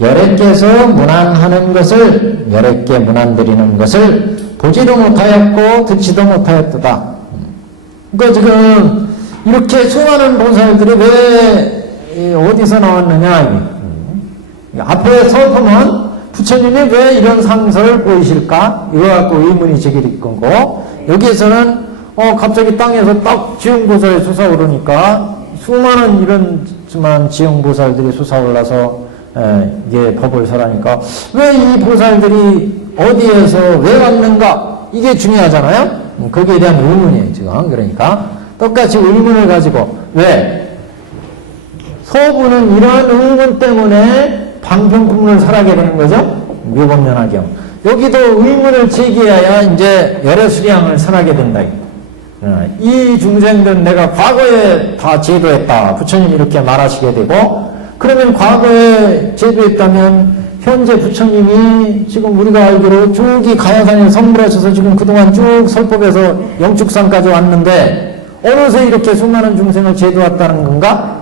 열애께서 문안하는 것을 열애께 문안드리는 것을 보지도 못하였고 듣지도 못하였도다. 그러니까 지금 이렇게 수많은 보살들이 왜 어디서 나왔느냐. 앞에 서품은 부처님이 왜 이런 상서를 보이실까? 이거 갖고 의문이 제기될 거고 여기에서는 갑자기 땅에서 딱 지용보살이 솟아오르니까 수많은 이런 지용보살들이 솟아올라서 이게 법을 설하니까 왜 이 보살들이 어디에서 왜 왔는가? 이게 중요하잖아요? 거기에 대한 의문이에요 지금. 그러니까 똑같이 의문을 가지고 왜? 서부는 이러한 의문 때문에 방편품을 설하게 되는 거죠. 묘법면화경. 여기도 의문을 제기해야 이제 열애수량을 설하게 된다. 이 중생들은 내가 과거에 다 제도했다. 부처님이 이렇게 말하시게 되고 그러면 과거에 제도했다면 현재 부처님이 지금 우리가 알기로 쭉이 가야산에 선물하셔서 지금 그동안 쭉 설법에서 영축산까지 왔는데 어느새 이렇게 수많은 중생을 제도했다는 건가?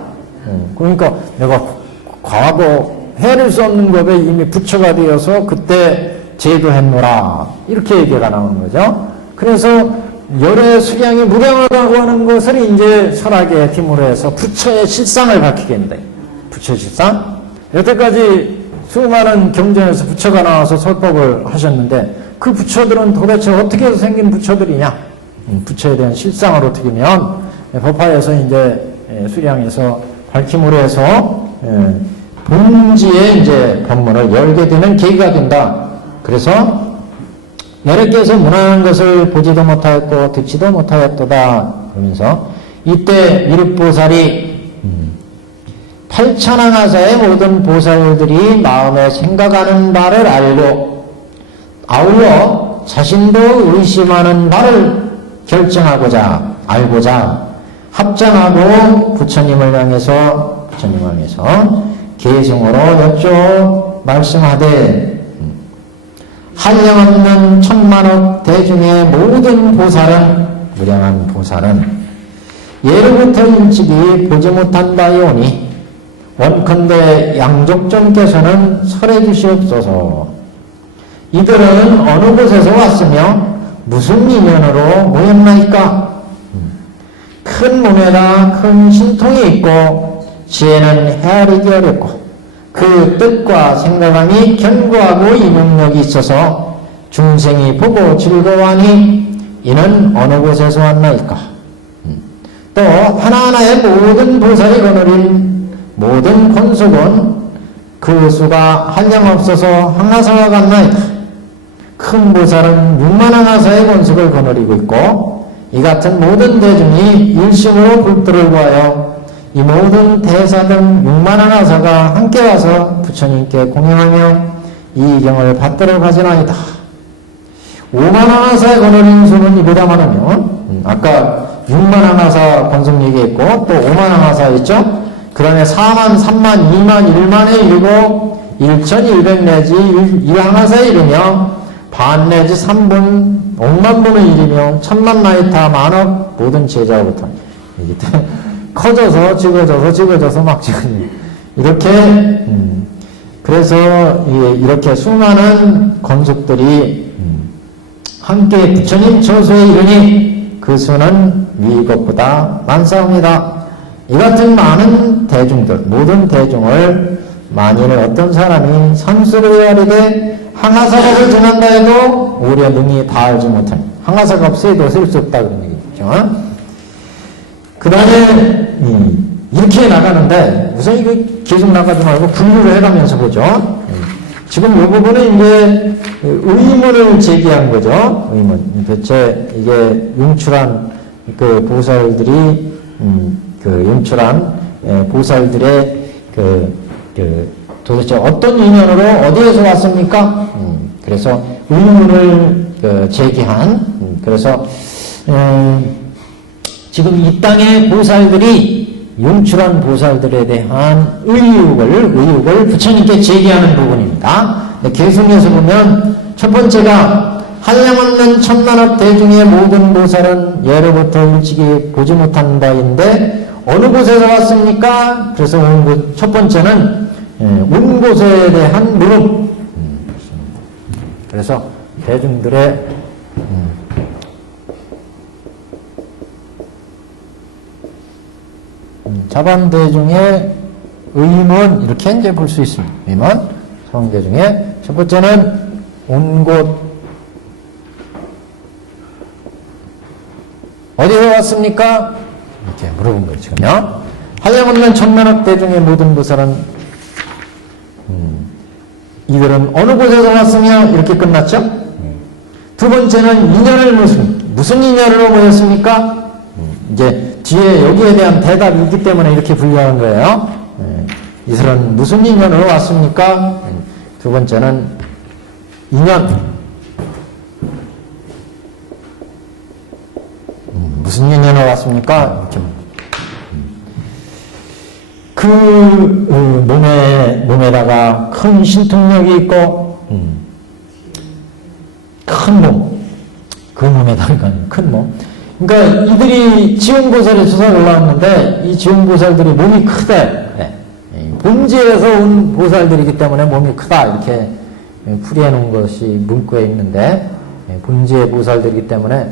그러니까 내가 과거 해낼 수 없는 법에 이미 부처가 되어서 그때 제도했노라. 이렇게 얘기가 나오는 거죠. 그래서 열의 수량이 무량하다고 하는 것을 이제 설하게 팀으로 해서 부처의 실상을 밝히게 된다. 부처의 실상? 여태까지 수많은 경전에서 부처가 나와서 설법을 하셨는데 그 부처들은 도대체 어떻게 해서 생긴 부처들이냐? 부처에 대한 실상을 어떻게 하면 법화에서 이제 수량에서 밝힘으로 해서 본지에 이제 법문을 열게 되는 계기가 된다. 그래서 여러께서 무난한 것을 보지도 못하였고 듣지도 못하였도다. 그러면서 이때 미륵보살이 팔천왕하사의 모든 보살들이 마음에 생각하는 바를 알고 아울러 자신도 의심하는 바를 결정하고자 알고자 합장하고 부처님을 향해서 계승으로 여쭈어 말씀하되 한량없는 천만억 대중의 모든 보살은 무량한 보살은 예로부터 일찍이 보지 못한 바이오니 원컨대 양족전께서는 설해 주시옵소서. 이들은 어느 곳에서 왔으며 무슨 인연으로 모였나이까? 큰 몸에다 큰 신통이 있고 지혜는 헤아리기 어렵고 그 뜻과 생각함이 견고하고 이능력이 있어서 중생이 보고 즐거워하니 이는 어느 곳에서 왔나이까? 또 하나하나의 모든 보살이 거느린 모든 권속은 그 수가 한량없어서 항하사와 같나이다. 큰 보살은 6만 항하사의 권속을 거느리고 있고 이 같은 모든 대중이 일심으로 불도를 구하여 이 모든 대사 등 6만 항하사가 함께 와서 부처님께 공양하며 이 경을 받들어 가지나이다. 5만 항하사의 거느린 수는 이보다 많으며 아까 6만 항하사 권속 얘기했고 또 5만 항하사 있죠? 그 다음에 4만, 3만, 2만, 1만에 이르고 1,100 내지 1항하사에 이르며 반 내지 3분, 5만 분을 이르며 1,000만 나이타 만억 모든 제자로부터 커져서 찍어져서 막 찍어요. 이렇게 그래서 이렇게 수많은 권속들이 함께 부처님 처소에 이르니 그 수는 위 것보다 많사옵니다. 이 같은 많은 대중들, 모든 대중을 만일 어떤 사람이 산수를 헤아리되 항하사법을 전한다 해도 오히려 능히 다 알지 못하니 항하사가 없어도 쓸 수 없다 그런 얘기죠. 그 다음에 이렇게 나가는데 우선 이거 계속 나가지 말고 분류를 해가면서 보죠. 지금 이 부분은 이제 의문을 제기한 거죠. 의문. 대체 이게 융출한 그 보살들이 융출한 보살들의 도대체 어떤 인연으로 어디에서 왔습니까? 그래서 의문을 제기한 그래서 지금 이 땅의 보살들이 융출한 보살들에 대한 의혹을 부처님께 제기하는 부분입니다. 계승해서 보면 첫 번째가 한량없는 천만억 대중의 모든 보살은 예로부터 일찍이 보지 못한 바인데 어느 곳에서 왔습니까? 그래서 첫 번째는 온 곳에 대한 물음. 그래서 대중들의 자반대중의 의문 이렇게 이제 볼 수 있습니다. 의문 성대중의 첫 번째는 온 곳 어디서 왔습니까? 이렇게 물어본 거예요, 지금요. 한량없는 천만억 대중의 모든 보살은, 이들은 어느 곳에서 왔으며, 이렇게 끝났죠? 두 번째는 인연을 무슨 인연으로 모였습니까? 이제 뒤에 여기에 대한 대답이 있기 때문에 이렇게 분류하는 거예요. 이들은 무슨 인연으로 왔습니까? 두 번째는 인연. 무슨 인연으로 왔습니까? 이렇게. 그 몸에다가 큰 신통력이 있고 큰 몸, 그 몸에다가 큰 몸. 그러니까 이들이 지용보살에서 올라왔는데 이 지용보살들이 몸이 크대. 본지에서 온 보살들이기 때문에 몸이 크다 이렇게 풀이해 놓은 것이 문구에 있는데 본지의 보살들이기 때문에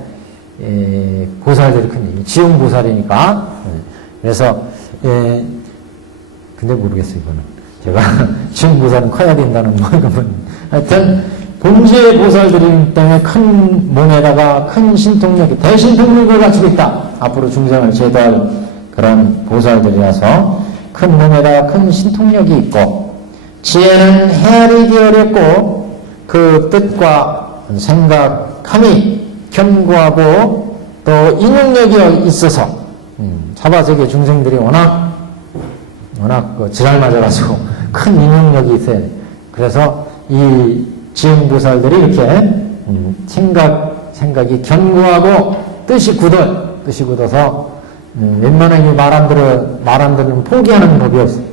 보살들이 큰 지용보살이니까. 그래서 근데 모르겠어요 이거는 제가 지용보살은 커야 된다는 뭐 이건 하여튼 본지의 보살들이기 때문에 큰 몸에다가 큰 신통력이 대신통력을 갖추고 있다. 앞으로 중생을 제도할 그런 보살들이라서 큰 몸에다 큰 신통력이 있고 지혜는 헤아리기 어렵고 그 뜻과 생각함이 견고하고 또 인용력이 있어서 사바세계 중생들이 워낙 그 지랄 맞아가지고 큰 인용력이 있어요. 그래서 이 지음보살들이 이렇게 생각이 견고하고 뜻이 굳어서 웬만한 말 안 들으면 포기하는 법이 없어요.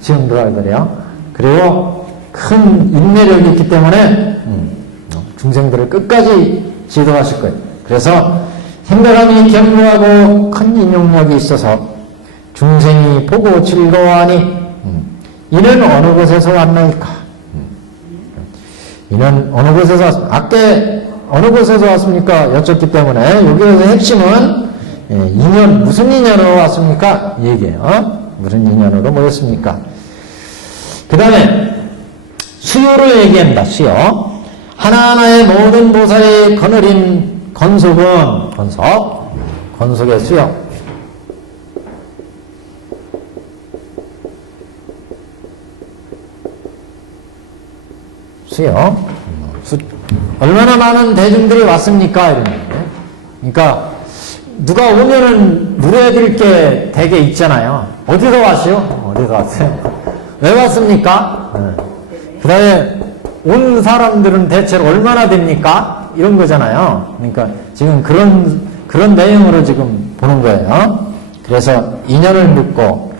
지음보살들이요. 그리고 큰 인내력이 있기 때문에 중생들을 끝까지 지도하실 거예요. 그래서 생각함이 견고하고 큰 인용력이 있어서 중생이 보고 즐거워하니 이는 어느 곳에서 왔나이까? 이는 어느 곳에서 악계 어느 곳에서 왔습니까? 여쭙기 때문에 여기에서 핵심은 인연, 무슨 인연으로 왔습니까? 이 얘기예요. 무슨 인연으로 모였습니까? 그 다음에 수요를 얘기합니다. 수요. 하나하나의 모든 보살이 거느린 건속은 건속의 수요. 수요. 얼마나 많은 대중들이 왔습니까? 이런 거예요. 그러니까 누가 오면은 물어드릴 게 되게 있잖아요. 어디서 왔어요? 어디서 왔어요? 왜 왔습니까? 그 다음에 온 사람들은 대체로 얼마나 됩니까? 이런 거잖아요. 그러니까 지금 그런 내용으로 지금 보는 거예요. 그래서 인연을 묻고,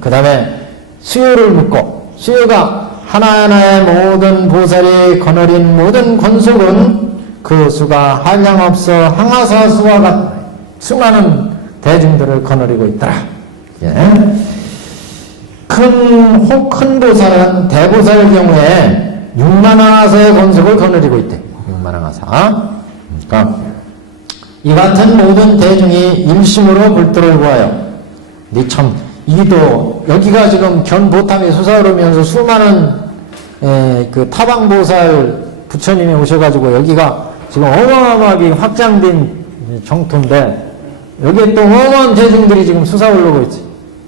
그 다음에 수요를 묻고, 수요가 하나하나의 모든 보살이 거느린 모든 권속은 그 수가 한량없어 항아사 수와 같 수많은 대중들을 거느리고 있더라. 큰 보살은 대보살의 경우에 6만 항아사의 권속을 거느리고 있대. 6만 항아사. 그러니까 이 같은 모든 대중이 일심으로 불도를 보아요. 니 참 이도 여기가 지금 견보탐이 솟아오르면서 수많은 그 타방보살 부처님이 오셔가지고 여기가 지금 어마어마하게 확장된 정토인데 여기에 또 어마어마한 대중들이 지금 솟아오르고 있지.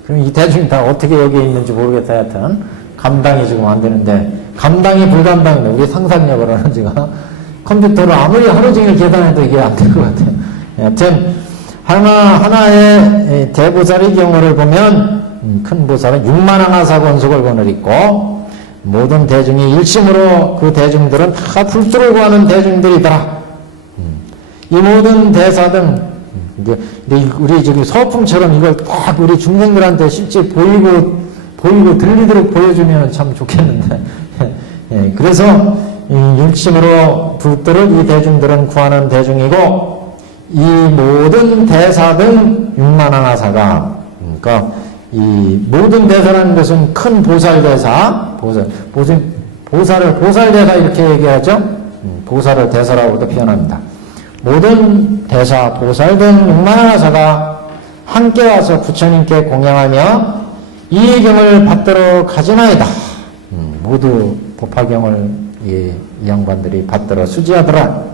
그럼 이 대중이 다 어떻게 여기에 있는지 모르겠다. 하여튼 감당이 지금 안 되는데 감당이 불감당인데 우리 상상력으로는 지금 컴퓨터로 아무리 하루 종일 계산해도 이게 안 될 것 같아요. 여하튼 하나의 대보살의 경우를 보면 큰 보살은 6만 항아사 권속을 거느리고 모든 대중이 일심으로 그 대중들은 다 불수를 구하는 대중들이더라. 이 모든 대사등 우리 저기 서품처럼 이걸 딱 우리 중생들한테 실제 보이고 들리도록 보여주면 참 좋겠는데 그래서 일심으로 불도를 이 대중들은 구하는 대중이고 이 모든 대사등 6만 항아사가 그러니까 이 모든 대사라는 것은 큰 보살대사, 보살을 보살대사 이렇게 얘기하죠. 보살을 대사라고도 표현합니다. 모든 대사, 보살 등 6만 항아사가 함께 와서 부처님께 공양하며 이 경을 받들어 가지나이다. 모두 법화경을 이 양반들이 받들어 수지하더라.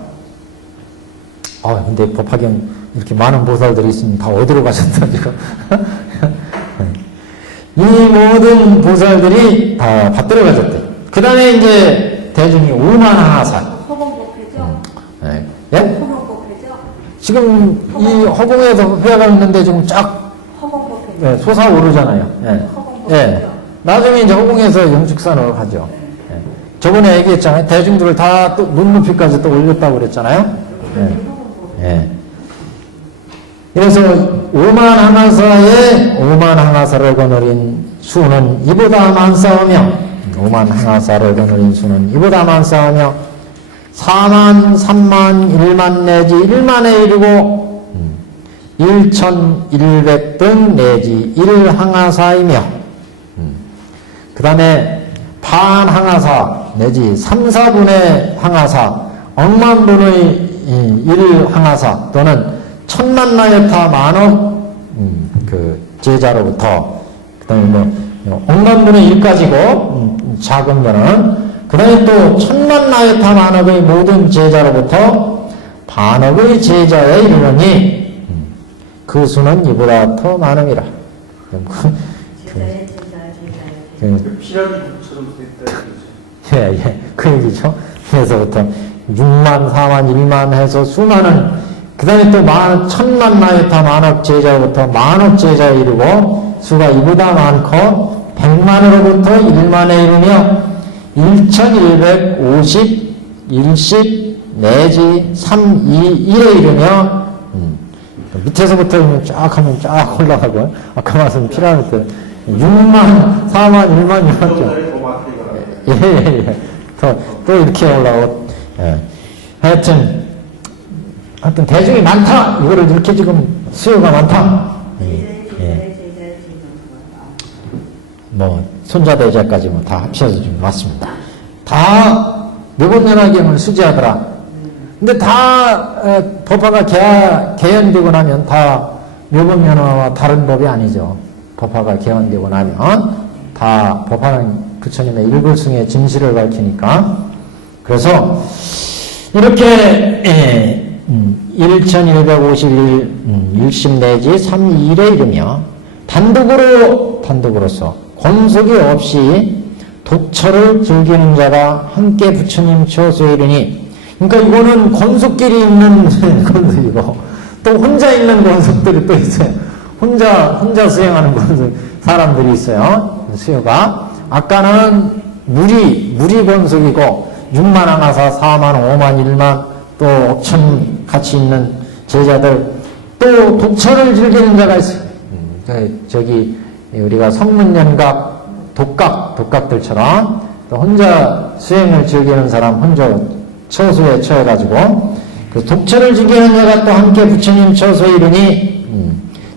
근데 법화경 이렇게 많은 보살들이 있으면 다 어디로 가셨나 지금. 이 모든 보살들이 다 받들어 가졌대. 그 다음에 이제 대중이 5만 항아사. 허공법회죠? 예? 허공법회죠? 지금 이 허공에서 회가 있는데 지금 쫙 솟아오르잖아요. 나중에 이제 허공에서 영축산으로 가죠. 저번에 얘기했잖아요. 대중들을 다 또 눈높이까지 또 올렸다고 그랬잖아요. 그래서 5만 항아사를 거느린 수는 이보다 많사오며 5만 항아사를 거느린 수는 이보다 많사오며 4만, 3만, 1만 내지 1만에 이르고 1100등 내지 1항아사이며 그 다음에 반 항아사 내지 3, 4분의 항아사 억만 분의 1항아사 또는 천만 나여타 만억 그 제자로부터 그 다음에 억만 분의 1까지고 작은 거는 그 다음에 또 천만 나여타 만억의 모든 제자로부터 반억의 제자에 이르느니 그 수는 이보다 더 많음이라. 제자의 제자, 제자의 제자. 피라기 국처럼 됐다. 예. 그 얘기죠. 그래서부터 6만, 4만, 1만 해서 수많은, 그 다음에 또 천만 나이타 만억 제자부터 만억 제자에 이르고, 수가 이보다 많고, 100만으로부터 1만에 이르며, 1150, 10 내지 3, 2, 1에 이르며, 밑에서부터 쫙 하면 쫙 올라가고, 아까 말씀 피라미드, 6만, 4만, 1만, 2만, 예. 또 이렇게 올라오고, 예. 하여튼 대중이 많다! 이거를 이렇게 지금 수요가 많다! 뭐, 손자대자까지 뭐 다 합쳐서 좀 왔습니다. 다 묘법연화경을 수지하더라. 근데 다, 법화가 개헌되고 나면 다 묘법연화와 다른 법이 아니죠. 법화가 개헌되고 나면 다 법화는 부처님의 일불승의 진실을 밝히니까. 그래서 이렇게 1151 10 내지 3, 2에 이르며 단독으로서 권속이 없이 독처를 즐기는 자가 함께 부처님 처소에 이르니, 그러니까 이거는 권속끼리 있는 권속이고 또 혼자 있는 권속들이 또 있어요. 혼자 수행하는 권속 사람들이 있어요. 수요가 아까는 무리 권속이고 6만 하나사 4만 5만 1만 또 억천 같이 있는 제자들, 또 독처를 즐기는 자가 있어요. 저기 우리가 성문연각 독각들처럼 또 혼자 수행을 즐기는 사람, 혼자 처소에 처해가지고 그 독처를 즐기는 자가 또 함께 부처님 처소에 이르니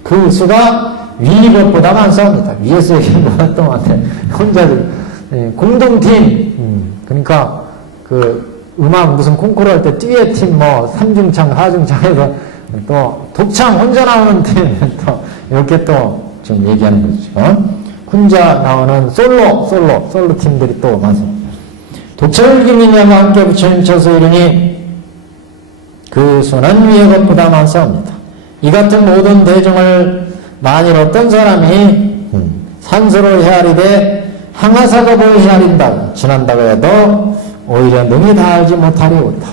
그 수가 위법보다 많사옵니다. 위에서 얘기한 것보다 또 많대. 혼자들 공동팀, 그러니까 그 음악 무슨 콩쿠르 할 때 듀엣팀 뭐 3중창 4중창에서 또 독창 혼자 나오는 팀 또 이렇게 또 좀 얘기하는 거죠. 혼자 나오는 솔로 팀들이 또 많습니다. 독처를 즐기느냐가 함께 부처님 처소에 이르니 그 수는 위의 것보다 많사옵니다. 이 같은 모든 대중을 만일 어떤 사람이 산수로 헤아리되 항아사겁을 헤아린다 지난다고 해도 오히려 능히 다 알지 못하리오다.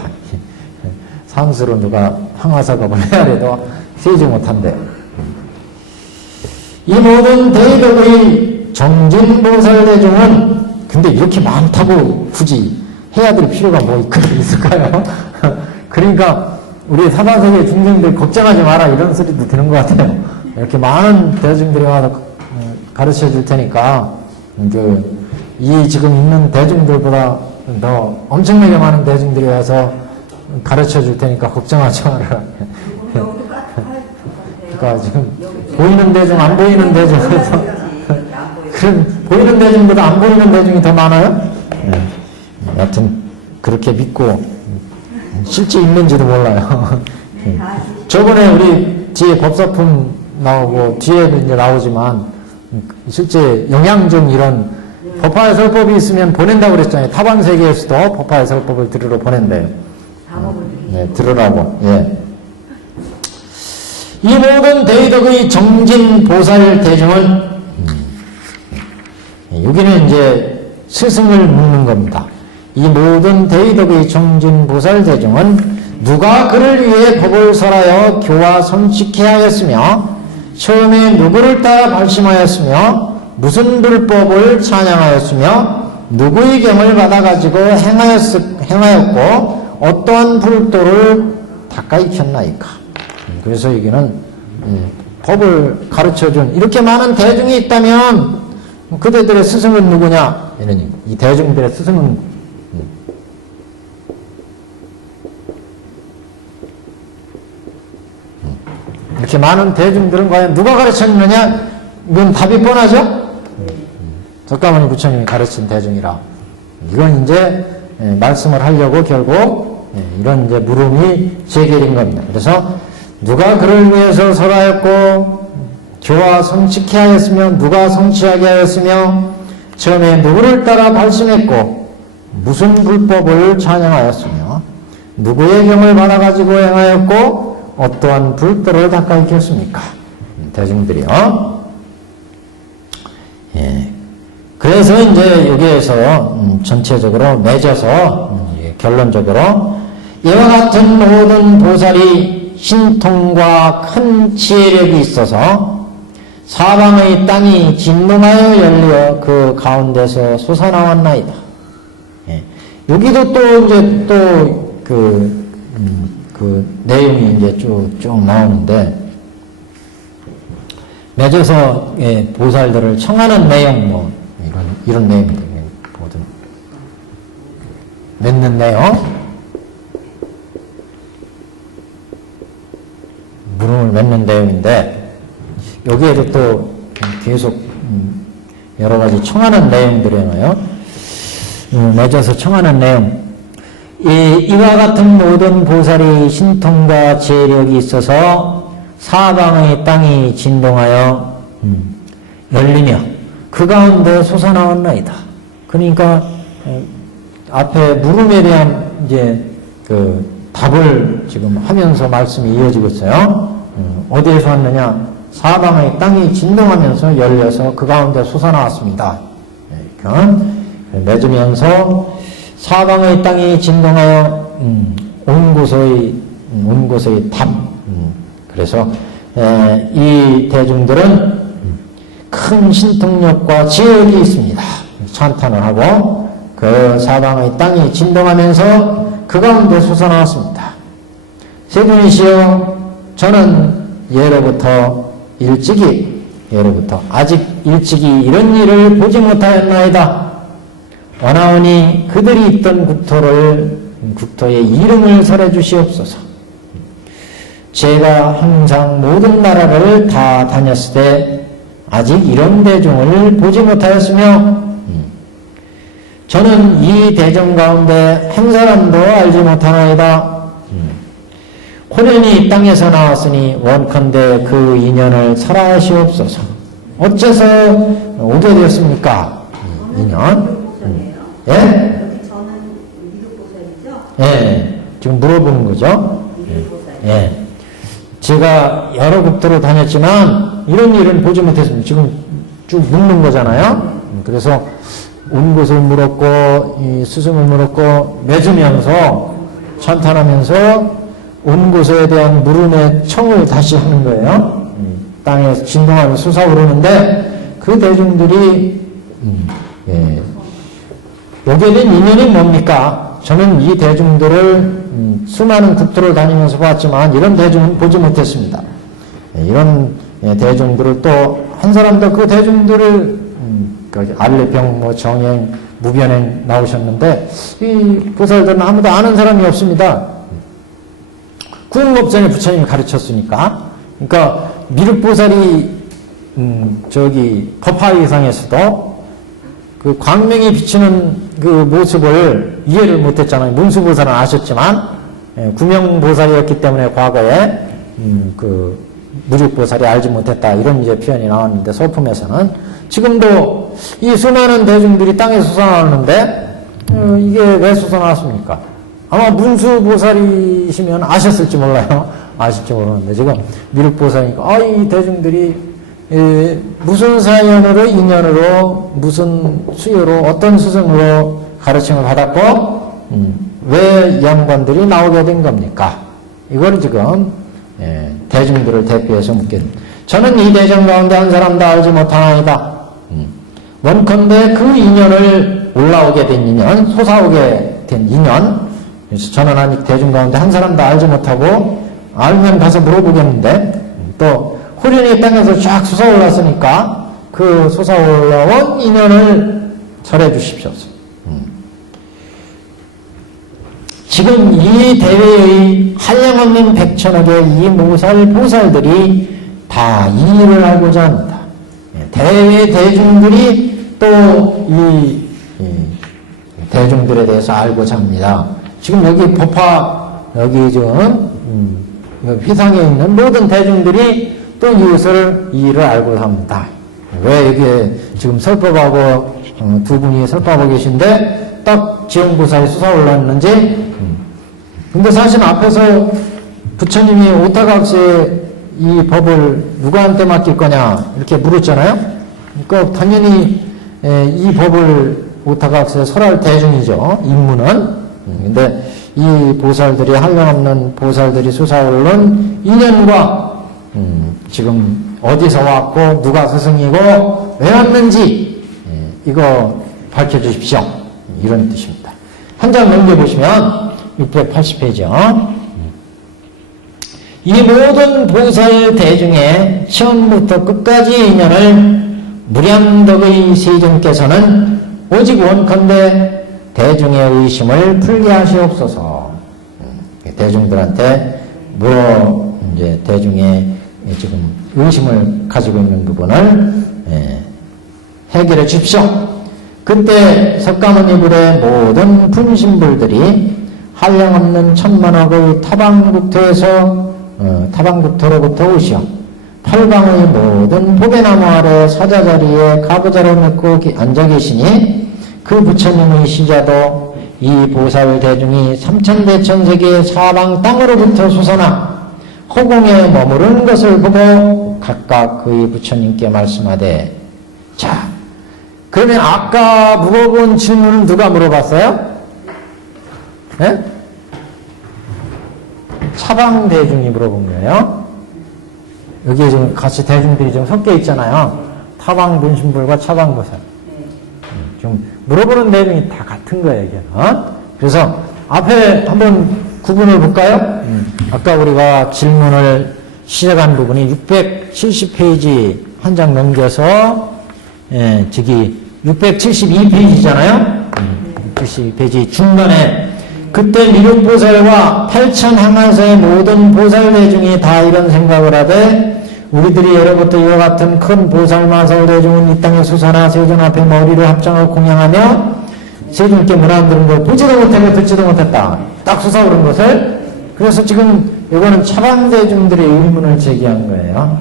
산수로 누가 항아사겁을 헤아려도 세지 못한대. 이 모든 대덕의 정진보살 대중은, 근데 이렇게 많다고 굳이 해야 될 필요가 뭐 있을까요? 그러니까 우리 사바세계 중생들 걱정하지 마라 이런 소리도 드는 것 같아요. 이렇게 많은 대중들이 와서 가르쳐 줄 테니까 이 지금 있는 대중들보다 더 엄청나게 많은 대중들이 와서 가르쳐 줄 테니까 걱정하지 마라. 그러니까 지금 보이는 대중, 안 보이는 대중에서 그럼 보이는 대중보다 안 보이는 대중이 더 많아요? 네. 여하튼 그렇게 믿고 실제 있는지도 몰라요. 저번에 우리 뒤에 법사품 나오고 뒤에는 이제 나오지만 실제 영양중 이런 법화의 설법이 있으면 보낸다고 그랬잖아요. 타방 세계에서도 법화의 설법을 들으러 보낸대요. 네, 들으라고. 예. 이 모든 대덕의 정진 보살 대중은 여기는 이제 스승을 묻는 겁니다. 이 모든 대덕의 정진 보살 대중은 누가 그를 위해 법을 설하여 교화 성취케 하였으며 처음에 누구를 따라 발심하였으며 무슨 불법을 찬양하였으며 누구의 경을 받아가지고 행하였고 어떠한 불도를 닦아 익혔나이까. 그래서 여기는 법을 가르쳐준 이렇게 많은 대중이 있다면 그대들의 스승은 누구냐? 이러니 이 대중들의 스승은 이렇게 많은 대중들은 과연 누가 가르쳤느냐? 이건 답이 뻔하죠? 석가모니 부처님이 가르친 대중이라. 이건 이제 말씀을 하려고 결국 이런 이제 물음이 제기된 겁니다. 그래서 누가 그를 위해서 설하였고 교화 성취케 하였으며 누가 성취하게 하였으며 처음에 누구를 따라 발심했고 무슨 불법을 찬양하였으며 누구의 경을 받아가지고 행하였고 어떠한 불도를 닦아 익혔습니까? 대중들이요. 예. 그래서 이제 여기에서 전체적으로 맺어서 결론적으로 이와 같은 모든 보살이 신통과 큰 지혜력이 있어서 사방의 땅이 진동하여 열려 그 가운데서 솟아나왔나이다. 예. 여기도 또 이제 또 그 내용이 이제 쭉 나오는데 맺어서 예, 보살들을 청하는 내용 뭐 이런 내용들 모든 맺는 내용 물음을 맺는 내용인데 여기에도 또 계속 여러 가지 청하는 내용들이나요? 맺어서 청하는 내용. 이와 같은 모든 보살이 신통과 재력이 있어서 사방의 땅이 진동하여 열리며 그 가운데 솟아나왔나이다. 그러니까 앞에 물음에 대한 이제 그 답을 지금 하면서 말씀이 이어지고 있어요. 어디에서 왔느냐? 사방의 땅이 진동하면서 열려서 그 가운데 솟아나왔습니다. 그러니까 맺으면서 사방의 땅이 진동하여 온 곳의 답. 그래서 이 대중들은 큰 신통력과 지혜력이 있습니다. 찬탄을 하고 그 사방의 땅이 진동하면서 그 가운데 솟아나왔습니다. 세존이시여, 저는 예로부터 아직 일찍이 이런 일을 보지 못하였나이다. 원하오니 그들이 있던 국토의 이름을 설해 주시옵소서. 제가 항상 모든 나라를 다 다녔을 때 아직 이런 대중을 보지 못하였으며 저는 이 대중 가운데 한 사람도 알지 못하나이다. 호련히 이 땅에서 나왔으니 원컨대 그 인연을 설하시옵소서. 어째서 오게 되었습니까? 인연? 예? 여기 저는 미륵보살이죠? 예. 지금 물어보는 거죠? 미륵보살. 예. 제가 여러 국도로 다녔지만 이런 일은 보지 못했습니다. 지금 쭉 묻는 거잖아요. 그래서 온 곳을 물었고 이 스승을 물었고 맺으면서 찬탄하면서 온 곳에 대한 물음의 청을 다시 하는 거예요. 땅에 진동하며 솟아오르는데 그 대중들이 여기에 대한 인연이 뭡니까? 저는 이 대중들을 수많은 국토를 다니면서 봤지만 이런 대중은 보지 못했습니다. 이런 대중들을 또 한 사람도 그 대중들을 알레병, 뭐 정행, 무변행 나오셨는데 이 보살들은 아무도 아는 사람이 없습니다. 구흥법전에 부처님이 가르쳤으니까. 그러니까 미륵보살이 저기 법화의상에서도 그 광명이 비치는 그 모습을 이해를 못했잖아요. 문수보살은 아셨지만 구명보살이었기 때문에 과거에 그 무력보살이 알지 못했다 이런 이제 표현이 나왔는데 소품에서는 지금도 이 수많은 대중들이 땅에 솟아나는데 이게 왜 솟아나왔습니까? 아마 문수보살이시면 아셨을지 몰라요. 아실지 모르는데 지금 미륵보살이니까 이 대중들이 무슨 사연으로 인연으로 무슨 수요로 어떤 스승으로 가르침을 받았고 왜 양반들이 나오게 된 겁니까? 이걸 지금 대중들을 대표해서 묻겠습니다. 저는 이 대중 가운데 한 사람도 알지 못하나이다. 원컨대 그 인연을 올라오게 된 인연, 솟아오게 된 인연. 그래서 저는 아직 대중 가운데 한 사람도 알지 못하고 알면 가서 물어보겠는데 또 호련히 땅에서 쫙 솟아올랐으니까 그 솟아올라온 인연을 설해 주십시오서. 지금 이 대회의 한량없는 백천억의 이 보살들이 다 이 일을 알고자 합니다. 대회 대중들이 또 이 대중들에 대해서 알고자 합니다. 지금 여기 법화 여기 지금 휘상에 있는 모든 대중들이 또 이것을 이 일을 알고자 합니다. 왜 여기에 지금 설법하고 두 분이 설법하고 계신데 딱 지용보살이 솟아올랐는지. 근데 사실 앞에서 부처님이 오타각시의 이 법을 누구한테 맡길 거냐 이렇게 물었잖아요. 그러니까 당연히 이 법을 오타각스의 설할 대중이죠. 인문은. 근데 이 보살들이 한량없는 보살들이 솟아오르는 인연과 지금 어디서 왔고 누가 스승이고 왜 왔는지 이거 밝혀주십시오. 이런 뜻입니다. 한 장 넘겨보시면 680페이지요. 이 모든 보살 대중의 처음부터 끝까지 인연을 무량덕의 세존께서는 오직 원컨대 대중의 의심을 풀게 하시옵소서. 대중들한테 이제 대중의 지금 의심을 가지고 있는 부분을 해결해 주십시오. 그때 석가모니불의 모든 분신불들이 한량없는 천만억의 타방국토로부터 오시어 팔방의 모든 포배나무 아래 사자자리에 가부자로 맺고 앉아 계시니 그 부처님의 시자도 이 보살 대중이 삼천대천세계 사방 땅으로부터 솟아나 허공에 머무르는 것을 보고 각각 그의 부처님께 말씀하되, 자, 그러면 아까 물어본 질문을 누가 물어봤어요? 네? 차방 대중이 물어본 거예요. 여기에 지금 같이 대중들이 좀 섞여 있잖아요. 타방 분신불과 차방 보살. 좀 물어보는 내용이 다 같은 거예요, 이게. 그래서 앞에 한번 구분을 볼까요? 아까 우리가 질문을 시작한 부분이 670페이지 한 장 넘겨서 저기 672페이지잖아요. 672페이지 중간에 그때 미륵보살과 팔천항하사의 모든 보살 대중이 다 이런 생각을 하되 우리들이 예로부터 이와 같은 큰 보살마살 대중은 이 땅에 솟아나 세존 앞에 머리를 합장하고 공양하며 세존께 문안 들은 걸 보지도 못하고 듣지도 못했다. 딱 솟아오른 것을. 그래서 지금 이거는 차방대중들의 의문을 제기한 거예요.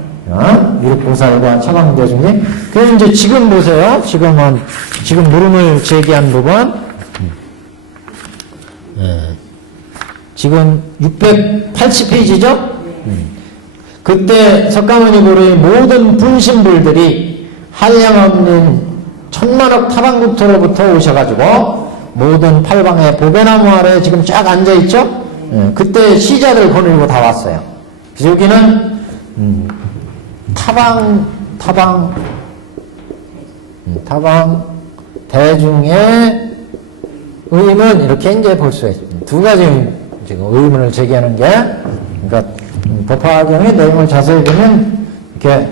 미륵보살과 차방대중이. 그래서 이제 지금 보세요. 지금 물음을 제기한 부분. 지금 680페이지죠? 그때 석가모니불의 모든 분신불들이 한량없는 천만억 타방국토로부터 오셔가지고 모든 팔방의 보배나무 아래 지금 쫙 앉아있죠? 그때 시자들 거느리고 다 왔어요. 그래서 여기는 타방 대중의 의문 이렇게 이제 볼 수가 있습니다. 두 가지 지금 의문을 제기하는 게, 그러니까 법화경의 내용을 자세히 보면 이렇게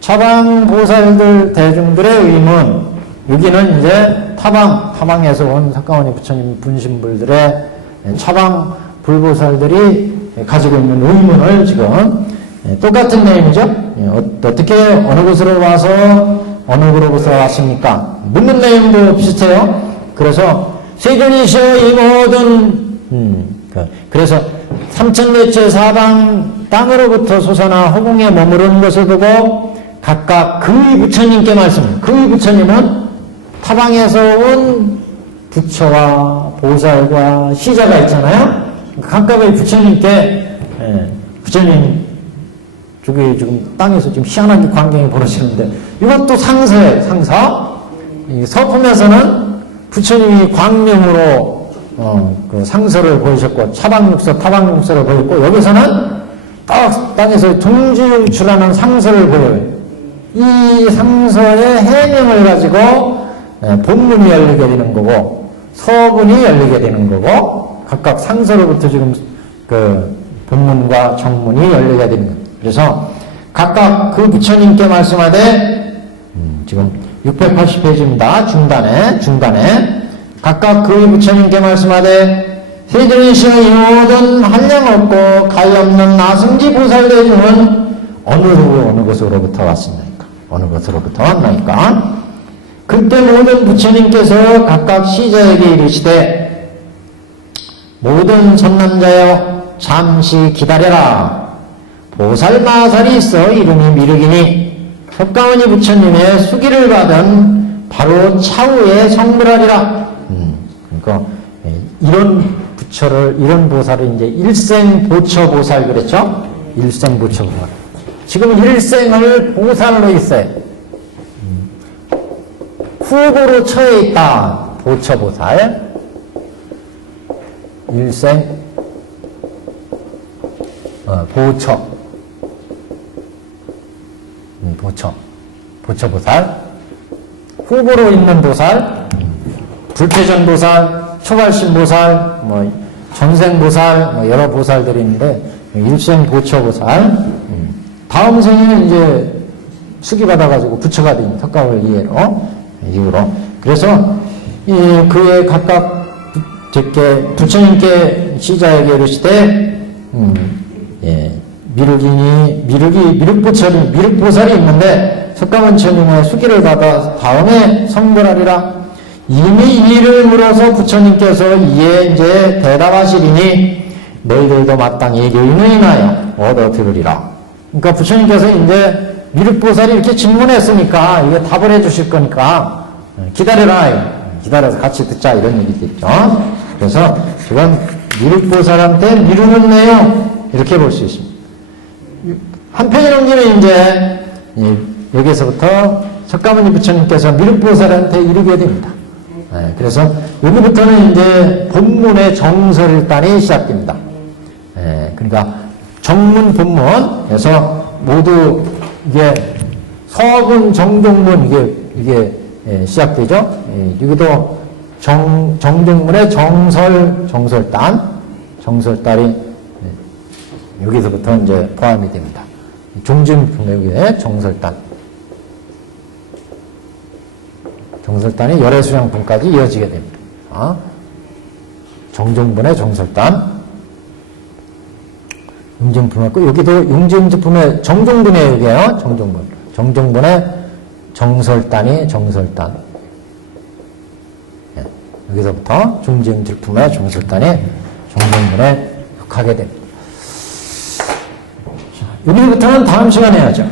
차방 보살들 대중들의 의문, 여기는 이제 타방에서 온 석가모니 부처님 분신불들의 차방 불보살들이 가지고 있는 의문을 지금 똑같은 내용이죠. 어떻게 어느 곳으로 와서 어느 곳으로부터 왔습니까? 묻는 내용도 비슷해요. 그래서 세존이시여 이 모든 그래서 삼천대체 사방 땅으로부터 솟아나 허공에 머무르는 것을 보고 각각 그의 부처님께 말씀. 그의 부처님은 타방에서 온 부처와 보살과 시자가 있잖아요. 각각의 부처님께 부처님 저기 지금 땅에서 지금 희한하게 광경이 벌어지는데 이것도 상서예요. 상서. 서품에서는 부처님이 광명으로 그 상서를 보이셨고 차방육서, 타방육서를 보였고 여기서는 땅에서 동지유출하는 상서를 보여요. 이 상서의 해명을 가지고 본문이 열리게 되는 거고 서문이 열리게 되는 거고 각각 상서로부터 지금 그 본문과 정문이 열리게 되는 거예요. 그래서 각각 그 부처님께 말씀하되 지금 680페이지입니다. 중단에 각각 그의 부처님께 말씀하되 세존이시여 이 모든 한량없고 가히없는 나승지 보살대중은 어느 곳으로부터 왔습니까? 어느 곳으로부터 왔나이까? 그때 모든 부처님께서 각각 시자에게 이르시되 모든 선남자여 잠시 기다려라. 보살마살이 있어 이름이 미륵이니 석가모니 부처님의 수기를 받은 바로 차후의 성불하리라. 그러니까 이런 보살을 이제 일생보처보살 그랬죠? 일생보처보살. 지금 일생을 보살로 있어요. 후보로 처해 있다. 보처보살. 일생, 보처. 보처보살. 후보로 있는 보살, 불패전보살, 초발신보살, 전생보살, 여러 보살들이 있는데, 일생 보처보살. 다음 생에는 이제 수기받아가지고 부처가 됩니다. 석가모니 이후로. 그래서, 그의 각각 부처님께 시자에게 이르시되, 미륵보살이 있는데, 석가모니처님의 수기를 받아 다음에 성불하리라. 이미 이를 물어서 부처님께서 이에 이제 대답하시리니, 너희들도 마땅히 교인을 인하여 얻어 들으리라. 그러니까 부처님께서 이제 미륵보살이 이렇게 질문했으니까 이게 답을 해 주실 거니까 기다려라. 기다려서 같이 듣자 이런 얘기겠죠. 그래서 지금 미륵보살한테 미루는 내용 이렇게 볼 수 있습니다. 한편에 넘기면 이제 여기서부터 석가모니 부처님께서 미륵보살한테 이르게 됩니다. 그래서 여기부터는 이제 본문의 정설단이 시작됩니다. 그러니까 정문 본문에서 모두 이게 서분 정종문 이게 시작되죠. 여기도 정종문의 정설단이 여기서부터 이제 포함이 됩니다. 종증분명의 정설단이 열애수양품까지 이어지게 됩니다. 정종분의 정설단, 융증품의 여기도 융증품의 정종분의 여기에요. 정종분의 정설단. 여기서부터 중증질품의 정설단이 정종분에 속하게 됩니다. 여기부터는 다음 시간에 하죠.